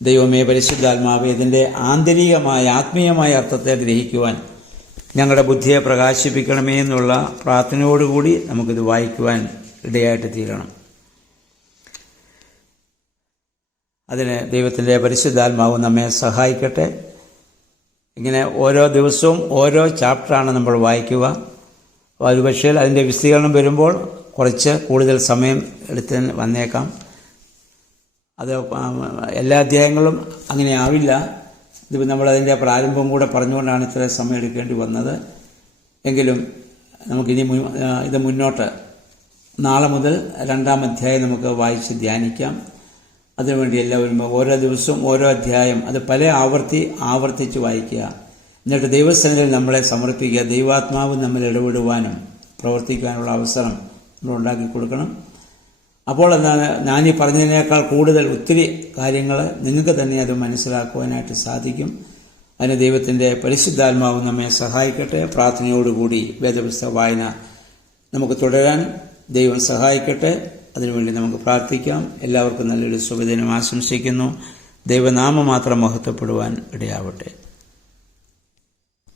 ദൈവമേ, പരിശുദ്ധാത്മാവേ, ഇതിൻ്റെ ആന്തരികമായ ആത്മീയമായ അർത്ഥത്തെ ഗ്രഹിക്കുവാൻ ഞങ്ങളുടെ ബുദ്ധിയെ പ്രകാശിപ്പിക്കണമേ എന്നുള്ള പ്രാർത്ഥനയോടുകൂടി നമുക്കിത് വായിക്കുവാൻ ഇടയായിട്ട് തീരണം. അതിന് ദൈവത്തിൻ്റെ പരിശുദ്ധാത്മാവ് നമ്മെ സഹായിക്കട്ടെ. ഇങ്ങനെ ഓരോ ദിവസവും ഓരോ ചാപ്റ്ററാണ് നമ്മൾ വായിക്കുക. ഒരുപക്ഷേ അതിൻ്റെ വിശദീകരണം വരുമ്പോൾ കുറച്ച് കൂടുതൽ സമയം എടുത്ത് വന്നേക്കാം. അത് എല്ലാ അധ്യായങ്ങളും അങ്ങനെ ആവില്ല. ഇതിപ്പോൾ നമ്മളതിൻ്റെ പ്രാരംഭം കൂടെ പറഞ്ഞുകൊണ്ടാണ് ഇത്ര സമയം എടുക്കേണ്ടി വന്നത്. എങ്കിലും നമുക്കിനി ഇത് മുന്നോട്ട് നാളെ മുതൽ 2-ാം അധ്യായം നമുക്ക് വായിച്ച് ധ്യാനിക്കാം. അതിനുവേണ്ടി എല്ലാവരും ഓരോ ദിവസവും ഓരോ അധ്യായം അത് പല ആവർത്തിച്ച് വായിക്കുക. എന്നിട്ട് ദൈവസന്നിധിയിൽ നമ്മളെ സമർപ്പിക്കുക. ദൈവാത്മാവ് നമ്മൾ ഇടപെടുവാനും പ്രവർത്തിക്കാനുള്ള അവസരം നമ്മൾ ഉണ്ടാക്കി കൊടുക്കണം. അപ്പോൾ എന്താണ്, ഞാനീ പറഞ്ഞതിനേക്കാൾ കൂടുതൽ ഒത്തിരി കാര്യങ്ങൾ നിങ്ങൾക്ക് തന്നെ അത് മനസ്സിലാക്കുവാനായിട്ട് സാധിക്കും. അതിന് ദൈവത്തിൻ്റെ പരിശുദ്ധാത്മാവ് നമ്മെ സഹായിക്കട്ടെ. പ്രാർത്ഥനയോടുകൂടി വേദപുസ്തക വായന നമുക്ക് തുടരാൻ ദൈവം സഹായിക്കട്ടെ. അതിനുവേണ്ടി നമുക്ക് പ്രാർത്ഥിക്കാം. എല്ലാവർക്കും നല്ലൊരു ശുഭദിനം ആശംസിക്കുന്നു. ദൈവനാമം മാത്രം മഹത്വപ്പെടുവാൻ ഇടയാവട്ടെ.